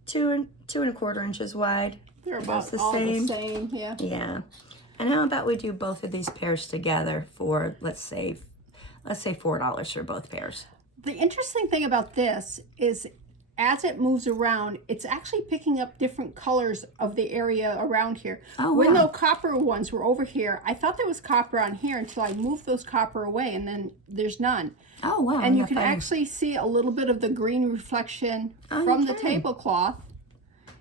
2 1/4 inches wide. They're about the all same. the same. Yeah. Yeah. And how about we do both of these pairs together for let's say $4 for both pairs. The interesting thing about this is as it moves around, it's actually picking up different colors of the area around here. Oh, When wow. those copper ones were over here, I thought there was copper on here until I moved those copper away, and then there's none. Oh wow. And you can actually see a little bit of the green reflection from the tablecloth.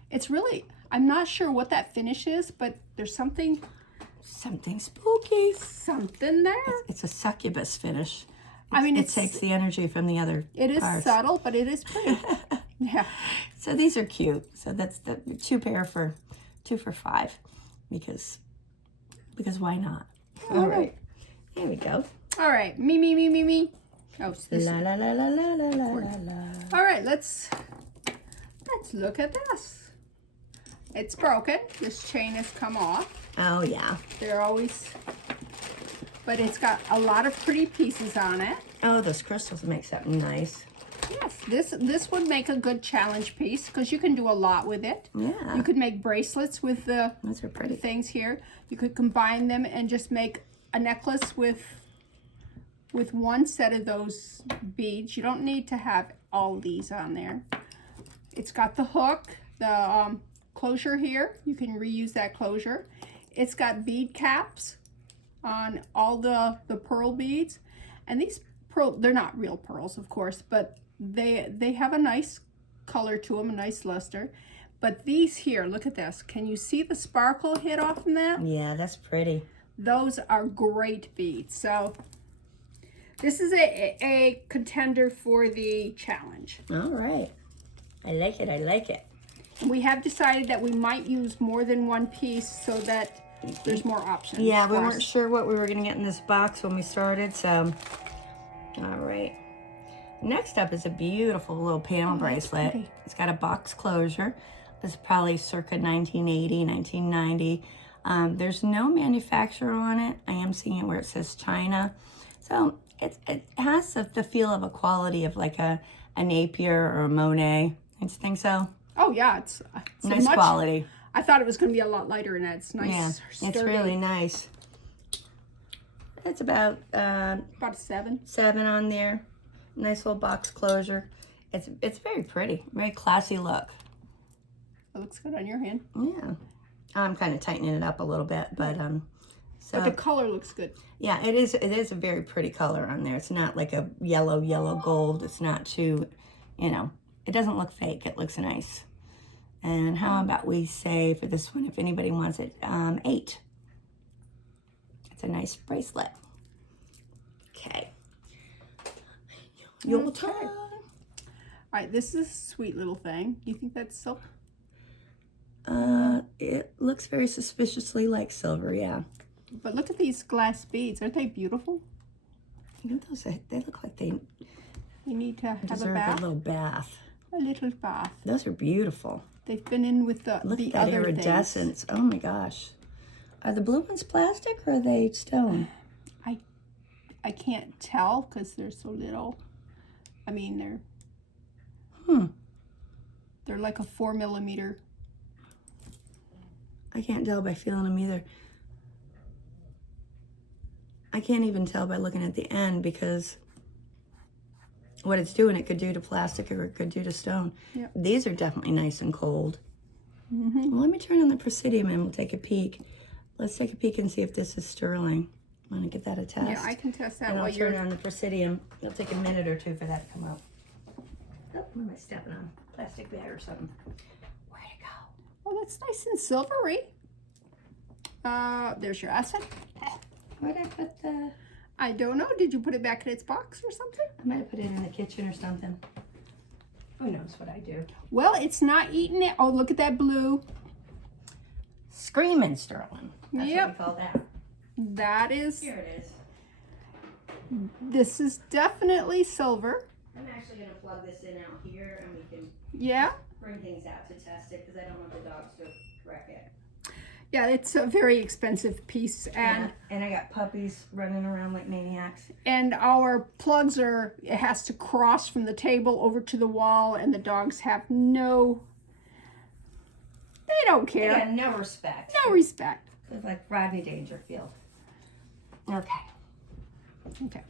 It's really, I'm not sure what that finish is, but there's something spooky. Something there. It's a succubus finish. I mean, it takes the energy from the other It is parts. subtle, but it is pretty. Yeah. So these are cute. So that's the 2 pair for 2 for $5 because why not? All right. Here we go. All right. Me. Oh, this La la la la la la la la. All right, let's look at this. It's broken. This chain has come off. Oh yeah. They're always, but it's got a lot of pretty pieces on it. Oh, those crystals make something nice. Yes, this would make a good challenge piece because you can do a lot with it. Yeah. You could make bracelets with the Those are pretty. things here. You could combine them and just make a necklace with one set of those beads. You don't need to have all these on there. It's got the hook, the closure here. You can reuse that closure. It's got bead caps on all the pearl beads. And these pearl, they're not real pearls, of course, but they have a nice color to them, a nice luster. But these here, look at this. Can you see the sparkle hit off from that? Yeah, that's pretty. Those are great beads. So this is a contender for the challenge. All right. I like it. I like it. And we have decided that we might use more than one piece so that there's more options. Yeah, we for weren't us. sure what we were going to get in this box when we started, so. All right. Next up is a beautiful little panel bracelet. pretty. It's got a box closure. This is probably circa 1980, 1990. There's no manufacturer on it. I am seeing it where it says China. So it has the feel of a quality of like a Napier or a Monet. I just think so. Oh yeah, it's Nice quality. I thought it was going to be a lot lighter than that. It's nice. Yeah, sturdy. it's really nice. It's about About a 7. 7 on there. Nice little box closure. It's very pretty, very classy look. It looks good on your hand. Yeah, I'm kind of tightening it up a little bit, but so But the color looks good. yeah, it is a very pretty color on there. It's not like a yellow gold. It's not too, it doesn't look fake. It looks nice. And how about we say for this one, if anybody wants it, 8. It's a nice bracelet. Okay. Your turn. All right, this is a sweet little thing. You think that's silk? It looks very suspiciously like silver, yeah. But look at these glass beads. Aren't they beautiful? You know, they look like they need to have deserve a little bath. A little bath. Those are beautiful. They've been in with Look the at that other iridescence. Oh my gosh. Are the blue ones plastic or are they stone? I can't tell because they're so little. I mean, they're like a 4 millimeter. I can't tell by feeling them either. I can't even tell by looking at the end because what it's doing, it could do to plastic or it could do to stone. Yep. These are definitely nice and cold. Well, let me turn on the Presidium and we'll take a peek. Let's take a peek and see if this is sterling. I'm going to get that a test. Yeah, I can test that and while I'll turn on the Presidium. It'll take a minute or two for that to come up. Oh, what am I stepping on? Plastic bag or something. Where'd it go? Oh, that's nice and silvery. There's your asset. Where'd I put the... I don't know. Did you put it back in its box or something? I might have put it in the kitchen or something. Who knows what I do? Well, it's not eating it. Oh, look at that blue. Screaming sterling. That's Yep. what we call that. That is... Here it is. This is definitely silver. I'm actually going to plug this in out here and we can Yeah. bring things out to test it because I don't want the dogs to wreck it. Yeah, it's a very expensive piece, And I got puppies running around like maniacs. and our plugs it has to cross from the table over to the wall, and the dogs have they don't They care. got no respect. No respect. It's like Rodney Dangerfield. Okay. Okay,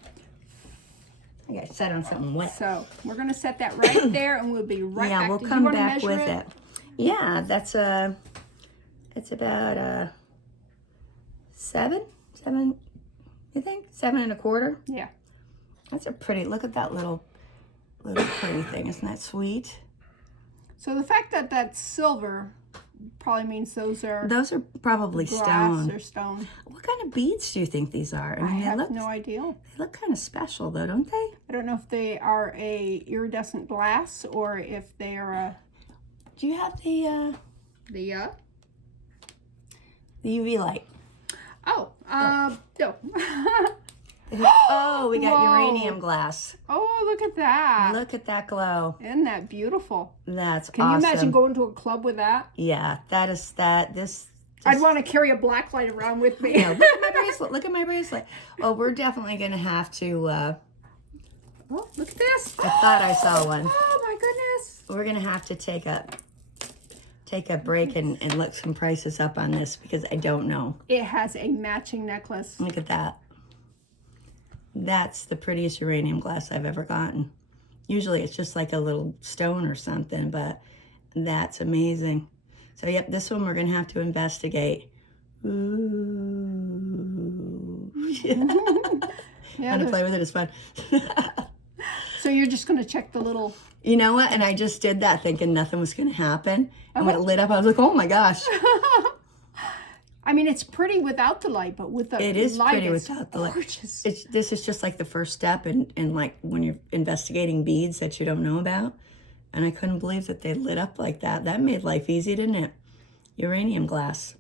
I got to set on something wet. so we're gonna set that right there, and we'll be right back. Yeah, we'll Did you come wanna back measure with it. Yeah, that's it's about 7, you think? 7 1/4? Yeah. That's a pretty, look at that little pretty thing. Isn't that sweet? So the fact that that's silver probably means those are probably glass stone. or stone. What kind of beads do you think these are? I mean, have they no idea. look kind of special though, don't they? I don't know if they are a iridescent glass or if they are a Do you have the UV light? no. Oh, we got Whoa. uranium glass. Oh, look at that. Look at that glow. Isn't that beautiful? That's Can awesome. you imagine going to a club with that? Yeah, this I'd want to carry a black light around with me. Yeah, look at my bracelet. Look at my bracelet. Oh, we're definitely going to have to... Oh, look at this. I thought I saw one. Oh, my goodness. We're going to have to take a break and look some prices up on this because I don't know. It has a matching necklace. Look at that. That's the prettiest uranium glass I've ever gotten. Usually it's just like a little stone or something, but that's amazing. So, yep, this one we're going to have to investigate. Ooh. Yeah, Fun to play with it is fun. so you're just going to check the little... You know what? And I just did that thinking nothing was going to happen. And when it lit up, I was like, oh my gosh. I mean, it's pretty without the light, but with the light, It is pretty it's without the light. gorgeous. This is just like the first step in like when you're investigating beads that you don't know about. And I couldn't believe that they lit up like that. That made life easy, didn't it? Uranium glass.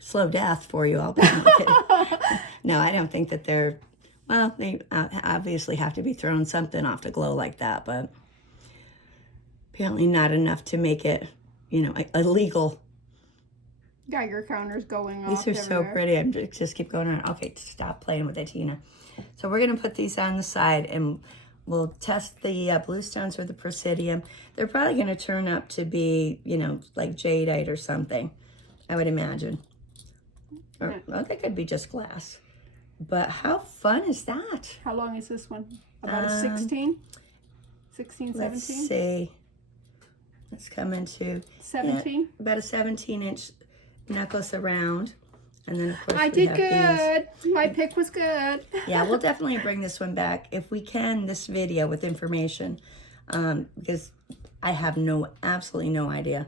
Slow death for you all. No, I don't think that they're... Well, they obviously have to be throwing something off to glow like that, but apparently not enough to make it, illegal. Geiger counters going off. These are so everywhere. pretty. I'm just keep going on. Okay, stop playing with it, Tina. So we're going to put these on the side and we'll test the blue stones with the Presidium. They're probably going to turn up to be, like jadeite or something, I would imagine. Or, well, they could be just glass. But how fun is that? How long is this one? About a 16? 16, 17? Let's see. Let's come into 17? yeah, about a 17-inch necklace around. And then, of course, I we did have good. My pick was good. Yeah, we'll definitely bring this one back if we can, this video with information, because I have absolutely no idea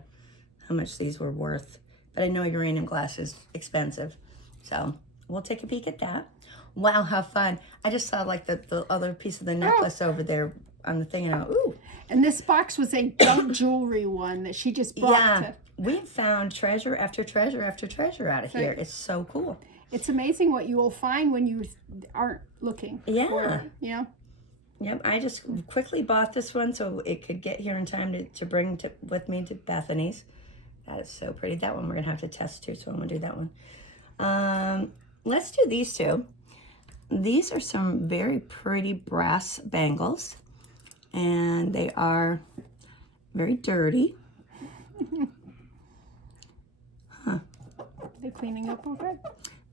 how much these were worth. But I know uranium glass is expensive. So we'll take a peek at that. Wow, how fun. I just saw like the other piece of the necklace over there on the thing, and I, ooh. And this box was a junk jewelry one that she just brought to. We've found treasure after treasure after treasure out of here. It's so cool. It's amazing what you will find when you aren't looking. Yeah. For it, you know? Yep, I just quickly bought this one so it could get here in time to bring with me to Bethanys. That is so pretty. That one we're going to have to test too, so I'm going to do that one. Let's do these two. These are some very pretty brass bangles, and they are very dirty. Huh. They're cleaning up okay?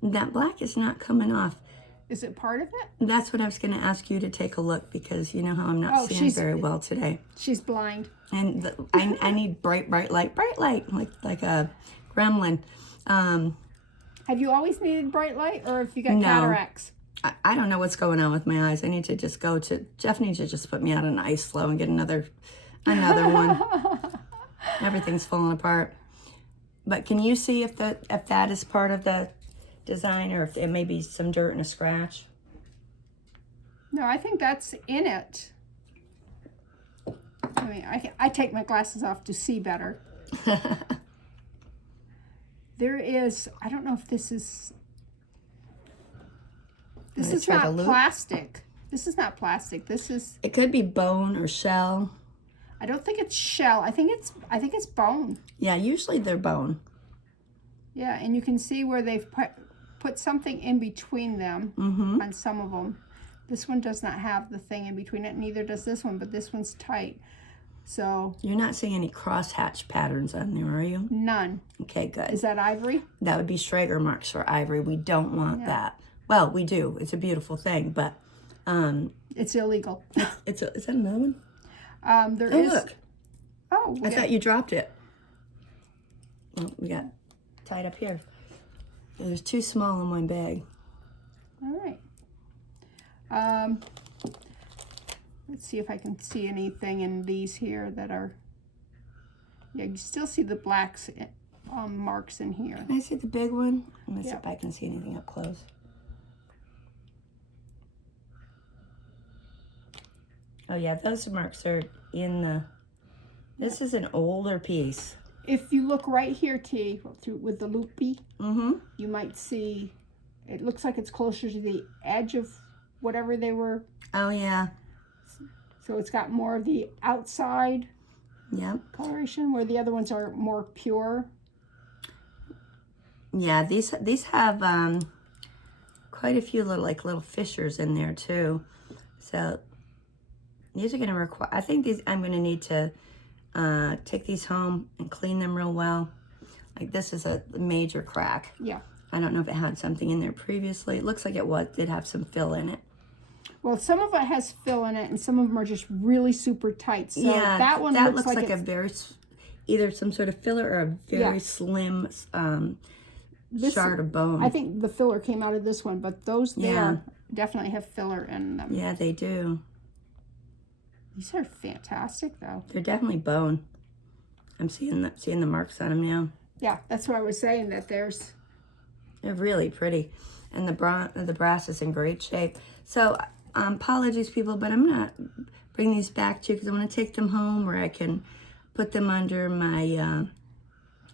That black is not coming off. Is it part of it? That's what I was going to ask you to take a look, because you know how I'm not seeing very well today. She's blind. And I need bright light, like a gremlin. Have you always needed bright light, or if you got cataracts? I don't know what's going on with my eyes. I need to just go to, Jeff needs to just put me out on ice flow and get another one. Everything's falling apart. But can you see if that is part of the design, or if it may be some dirt and a scratch? No, I think that's in it. I mean, I take my glasses off to see better. There is, I don't know if this is not plastic. This is not plastic. This is. It could be bone or shell. I don't think it's shell. I think it's bone. Yeah, usually they're bone. Yeah, and you can see where they've put something in between them on some of them. This one does not have the thing in between it, neither does this one, but this one's tight. So you're not seeing any crosshatch patterns on there, are you? None. Okay, good. Is that ivory? That would be Schrager marks for ivory. We don't want that. Well, we do. It's a beautiful thing, but it's illegal. Is that another one? There is. Look. Oh, I thought you dropped it. Oh, we got tied up here. There's two small in one bag. All right. Let's see if I can see anything in these here that are. Yeah, you still see the blacks marks in here. Can I see the big one? Let me see if I can see anything up close. Oh yeah, those marks are in the. This is an older piece. If you look right here, T, with the loopy, you might see. It looks like it's closer to the edge of whatever they were. Oh yeah. So it's got more of the outside. Yep. Coloration, where the other ones are more pure. Yeah, these have quite a few little fissures in there too. So these are going to require. I think I'm going to need to take these home and clean them real well. Like this is a major crack. Yeah. I don't know if it had something in there previously. It looks like it did have some fill in it. Well, some of it has fill in it, and some of them are just really super tight. So yeah, that one looks like a very, either some sort of filler or a very slim shard of bone. I think the filler came out of this one, but those there definitely have filler in them. Yeah, they do. These are fantastic, though. They're definitely bone. I'm seeing the marks on them now. Yeah, that's what I was saying. They're really pretty, and the brass is in great shape. So apologies, people, but I'm not bringing these back to you because I want to take them home where I can put them under my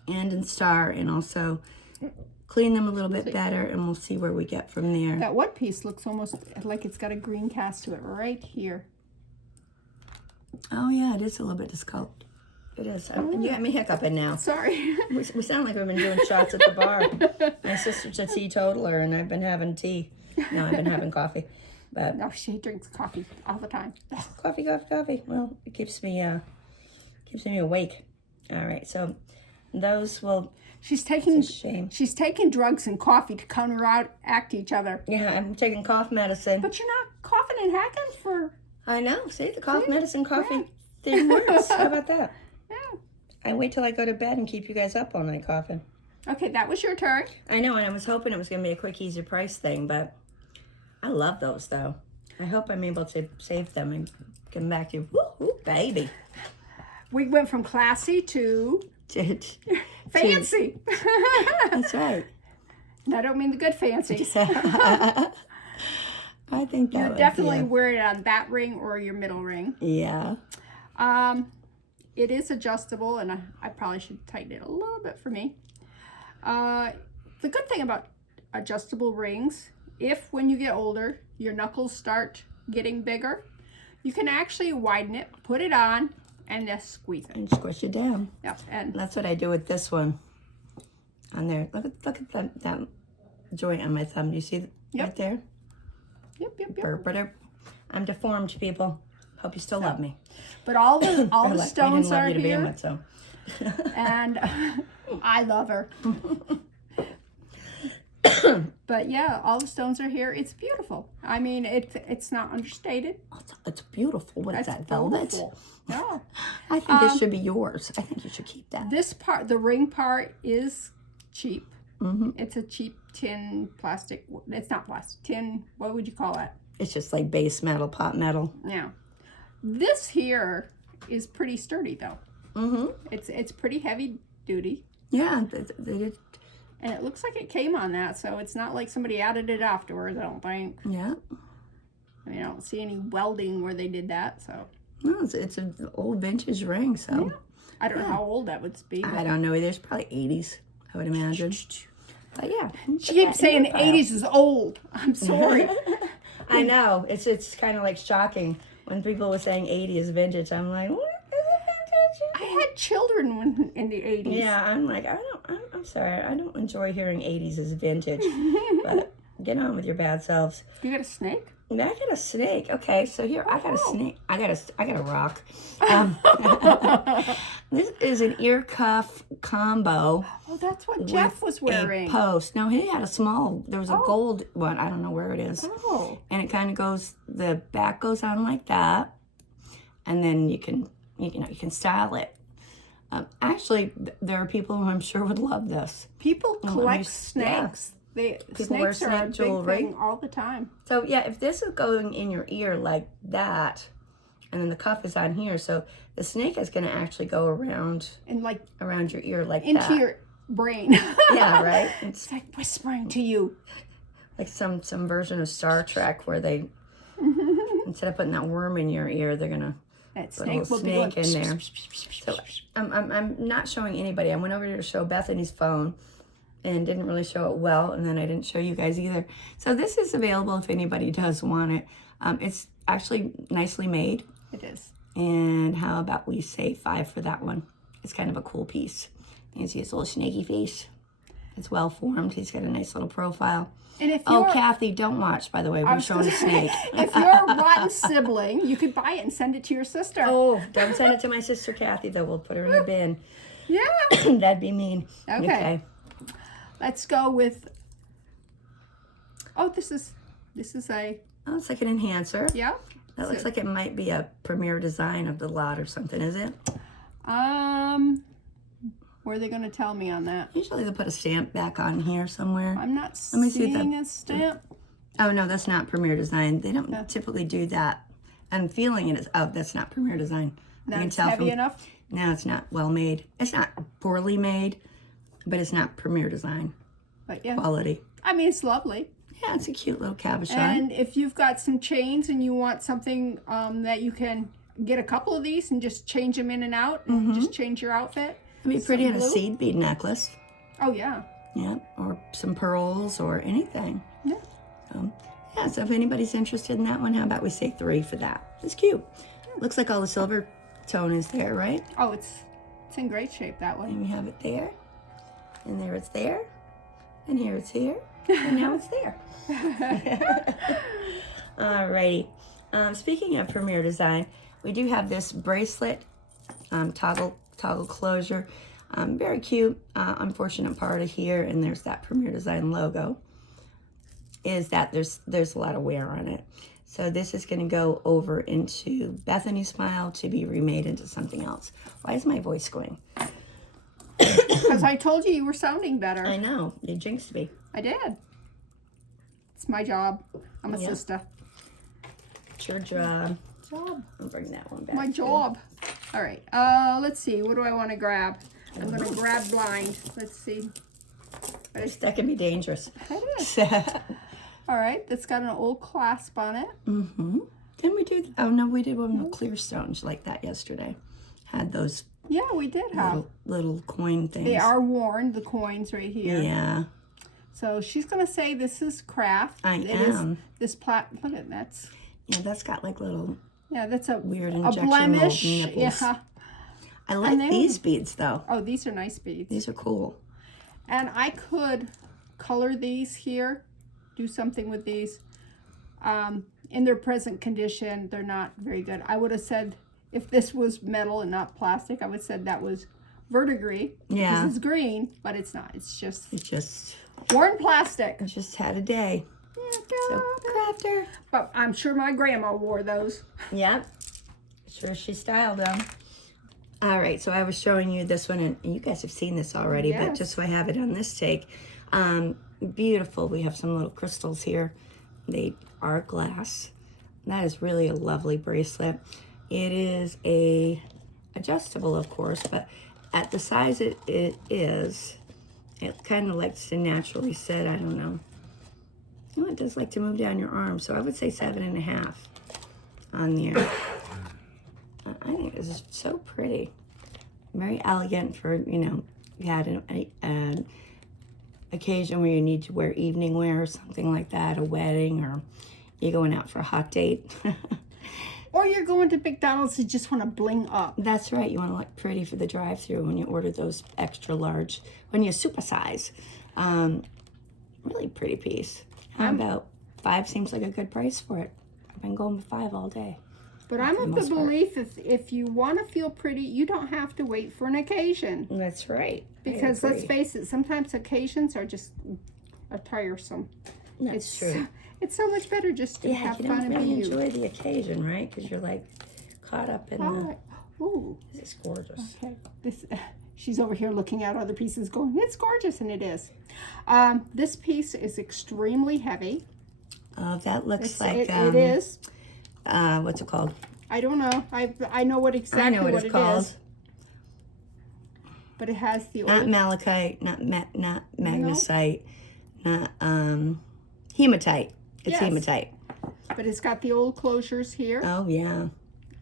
and star, and also clean them a little bit better, and we'll see where we get from there. That one piece looks almost like it's got a green cast to it right here. Oh yeah, it is a little bit discolored. It is. You got me hiccuping now. Sorry. We sound like we've been doing shots at the bar. My sister's a teetotaler, and I've been having tea. No, I've been having coffee. But no, she drinks coffee all the time. Coffee. Well, it keeps me awake. All right, so those will. She's taking drugs and coffee to counteract each other. Yeah, I'm taking cough medicine. But you're not coughing and hacking for. I know. See, the cough medicine coffee thing works. How about that? Yeah. I wait till I go to bed and keep you guys up all night coughing. Okay, that was your turn. I know, and I was hoping it was going to be a quick, easy price thing, but I love those, though. I hope I'm able to save them and come back to you. Woo, baby. We went from classy to fancy. That's right. I don't mean the good fancy. I think that You would definitely be wear it on that ring or your middle ring. yeah. It is adjustable, and I probably should tighten it a little bit for me. The good thing about adjustable rings, if when you get older, your knuckles start getting bigger, you can actually widen it, put it on, and just squeeze it. And squish it down. Yep, and That's what I do with this one. On there. Look at that joint on my thumb. Do you see right there? Yep. I'm deformed, people. Hope you still love me. But all the stones are you to here, begin with, so. and I love her. But yeah, all the stones are here. It's beautiful. I mean, it's not understated. It's beautiful. What is that, velvet? Beautiful. Yeah. I think it should be yours. I think you should keep that. This part, the ring part, is cheap. Mm-hmm. It's a cheap tin plastic. It's not plastic. Tin, what would you call it? It's just like base metal, pot metal. Yeah. This here is pretty sturdy, though. Mm-hmm. It's pretty heavy duty. Yeah. And it looks like it came on that, so it's not like somebody added it afterwards, I don't think. Yeah. I mean, I don't see any welding where they did that, so. No, it's an old vintage ring, so. Yeah. I don't know how old that would be. I don't know. There's probably 80s, I would imagine. But yeah. She keeps saying the 80s is old. I'm sorry. I know. It's kind of like shocking when people were saying 80 is vintage. I'm like, what is vintage? I had children in the 80s. Yeah, I'm like, I'm sorry. I don't enjoy hearing 80s is vintage. But get on with your bad selves. You got a snake? I got a snake. Okay, so here I got a snake. I got a rock. This is an ear cuff combo. Oh, that's what Jeff was wearing. A post. No, he had a small. There was a gold one. I don't know where it is. Oh. And it kind of goes. The back goes on like that, and then you can style it. Actually, there are people who I'm sure would love this. People collect snakes. Yeah. People Snakes wear are a snake big jewelry thing all the time. So yeah, if this is going in your ear like that, and then the cuff is on here, so the snake is going to actually go around And like around your ear like into that. your brain. Yeah, right. It's like whispering to you. Like some version of Star Trek where they instead of putting that worm in your ear, they're gonna That put a little snake snake in there. So I'm not showing anybody. I went over to show Bethany's phone and didn't really show it well, and then I didn't show you guys either. So this is available if anybody does want it. It's actually nicely made. It is. And how about we say 5 for that one? It's kind of a cool piece. You can see his little snaky face. It's well formed. He's got a nice little profile. And if Oh, you're, Kathy, don't watch, by the way. We're showing a snake. if you're a rotten sibling, you could buy it and send it to your sister. Oh, don't send it to my sister Kathy, though. We'll put her in the bin. Yeah. That'd be mean. Okay. Let's go with. Oh, this is a. Oh, it's like an enhancer. Yeah. That looks like it might be a premier design of the lot or something, is it? Where are they going to tell me on that? Usually they'll put a stamp back on here somewhere. I'm not me see seeing a stamp. Oh, no, that's not premier design. They don't typically do that. I'm feeling it is. Oh, that's not premier design. I can That's tell heavy from, enough. No, it's not well made. It's not poorly made, but it's not premier design But yeah, quality. I mean, it's lovely. Yeah, it's a cute little cabochon. And if you've got some chains and you want something that you can get a couple of these and just change them in and out and just change your outfit. It'd be pretty on a blue. seed bead necklace. Oh, yeah. Yeah, or some pearls or anything. Yeah. So if anybody's interested in that one, how about we say 3 for that? It's cute. Looks like all the silver tone is there, right? Oh, it's in great shape that way. And we have it there. And there it's there. And here it's here. And now it's there. Alrighty. Speaking of Premier Design, we do have this bracelet, toggle closure. Very cute. Unfortunate part of here, and there's that Premier Design logo, is that there's a lot of wear on it. So this is going to go over into Bethany Smile to be remade into something else. Why is my voice going? Because I told you were sounding better. I know. You jinxed me. I did. It's my job. I'm a sister. It's your job. I'll bring that one back. My job. All right. Let's see. What do I want to grab? I'm going to grab blind. Let's see. That can be dangerous. It is. All right, that's got an old clasp on it. Mm-hmm. Didn't we do? Oh no, we did one with clear stones like that yesterday. Had those. Yeah, we did have little coin things. They are worn, the coins right here. Yeah. So she's gonna say this is craft. It am. This plat. Look at that's. Yeah, that's got like little. Yeah, that's a weird injection blemish. mold nipples. Yeah. I like these beads though. Oh, these are nice beads. These are cool. And I could color these here, do something with these. In their present condition, they're not very good. I would have said if this was metal and not plastic, I would have said that was verdigris. Yeah. Because it's green, but it's not. It's just worn plastic. I just had a day. So crafter. But I'm sure my grandma wore those. Yep. Sure she styled them. All right, so I was showing you this one, and you guys have seen this already, Yes. but just so I have it on this take. Beautiful. We have some little crystals here. They are glass. That is really a lovely bracelet. It is a adjustable, of course, but at the size it is, it kind of likes to naturally sit. I don't know. You know, it does like to move down your arm, so I would say 7.5 on there. I think this is so pretty. Very elegant for, you know, you had an occasion where you need to wear evening wear or something like that, a wedding, or you're going out for a hot date. Or you're going to McDonald's and just want to bling up. That's right. You want to look pretty for the drive-thru when you order those extra large, when you supersize. Really pretty piece. How about 5 seems like a good price for it. I've been going with 5 all day. But I'm of the belief if you want to feel pretty, you don't have to wait for an occasion. That's right. Because let's face it, sometimes occasions are just tiresome. That's true. It's so much better just to have you fun don't and really be you. enjoy the occasion, right? Because you're like caught up in the. Ooh, This is gorgeous. okay. She's over here looking at other pieces, going, "It's gorgeous," and it is. This piece is extremely heavy. Oh, that looks like it is. What's it called? I don't know. I know what exactly I know what it's called. is. But it has the Not old malachite, not magnesite, not hematite. It's Yes. hematite. But it's got the old closures here. Oh yeah.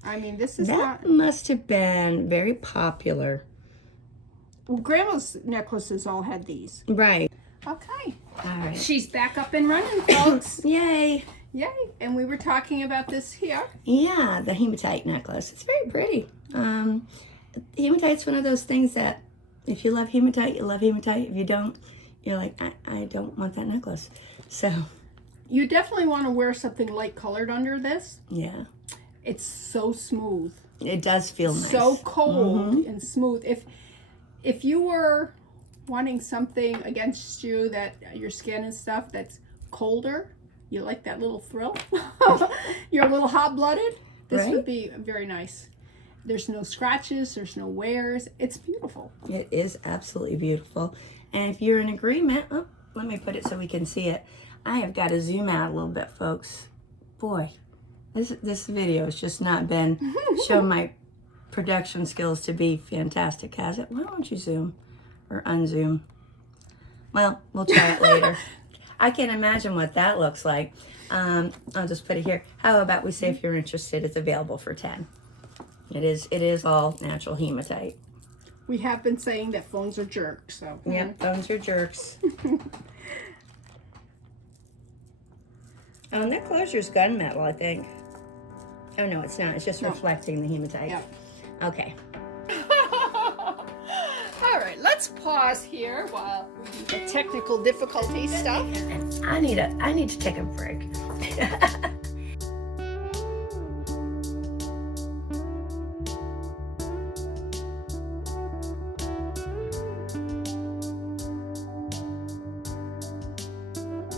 I mean, this is That not. must have been very popular. Well, Grandma's necklaces all had these. Right. Okay. All right. She's back up and running, folks. Yay. Yay. And we were talking about this here. Yeah, the hematite necklace. It's very pretty. Hematite's one of those things that if you love hematite, you love hematite. If you don't, you're like, I don't want that necklace. So. You definitely want to wear something light colored under this. Yeah. It's so smooth. It does feel nice. So cold and smooth. If you were wanting something against you that your skin and stuff that's colder, you like that little thrill, you're a little hot-blooded, this would be very nice. There's no scratches, there's no wears. It's beautiful. It is absolutely beautiful. And if you're in agreement, let me put it so we can see it. I have got to zoom out a little bit, folks. Boy, this video has just not been shown my production skills to be fantastic, has it? Why don't you zoom or unzoom? Well, we'll try it later. I can't imagine what that looks like. I'll just put it here. How about we say if you're interested, it's available for 10. It is all natural hematite. We have been saying that phones are jerks, so. Yep, phones are jerks. Oh, and that closure's gunmetal, I think. Oh, no, it's not. It's just reflecting the hematite. Yep. Okay. All right, let's pause here while we do the technical difficulty stuff. I need to take a break.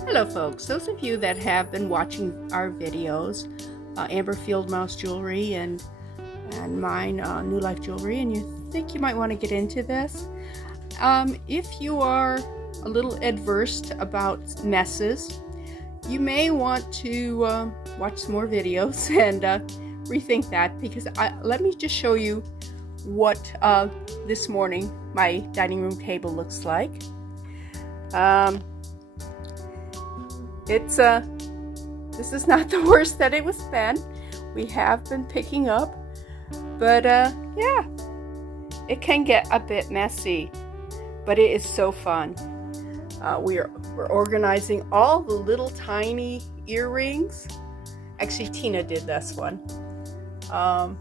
Hello folks, those of you that have been watching our videos, Amber FieldMouse Jewelry and mine, New Life Jewelry, and you think you might want to get into this, if you are a little adverse about messes, you may want to watch some more videos and rethink that, because let me just show you what this morning my dining room table looks like. This is not the worst that it was been. We have been picking up, but yeah, it can get a bit messy, but it is so fun. We're organizing all the little tiny earrings. Actually, Tina did this one. And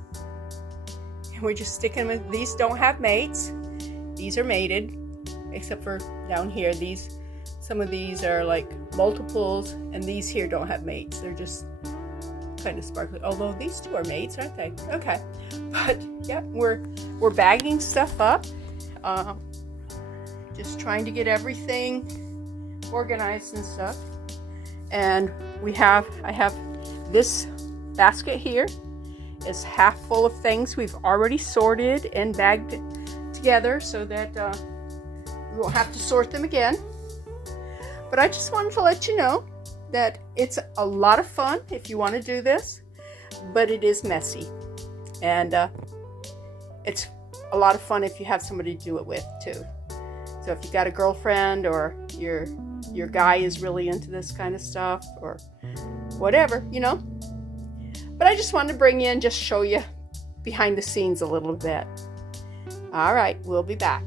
we're just sticking with these. Don't have mates. These are mated, except for down here. Some of these are like multiples, and these here don't have mates. They're just kind of sparkly. Although these two are mates, aren't they? Okay, but yeah, we're bagging stuff up. Just trying to get everything organized and stuff. And I have this basket here is half full of things we've already sorted and bagged together so that we won't have to sort them again. But I just wanted to let you know that it's a lot of fun if you want to do this, but it is messy. And it's a lot of fun if you have somebody to do it with too. So if you got a girlfriend, or your guy is really into this kind of stuff, or whatever, you know. But I just wanted to bring you and just show you behind the scenes a little bit. All right, we'll be back.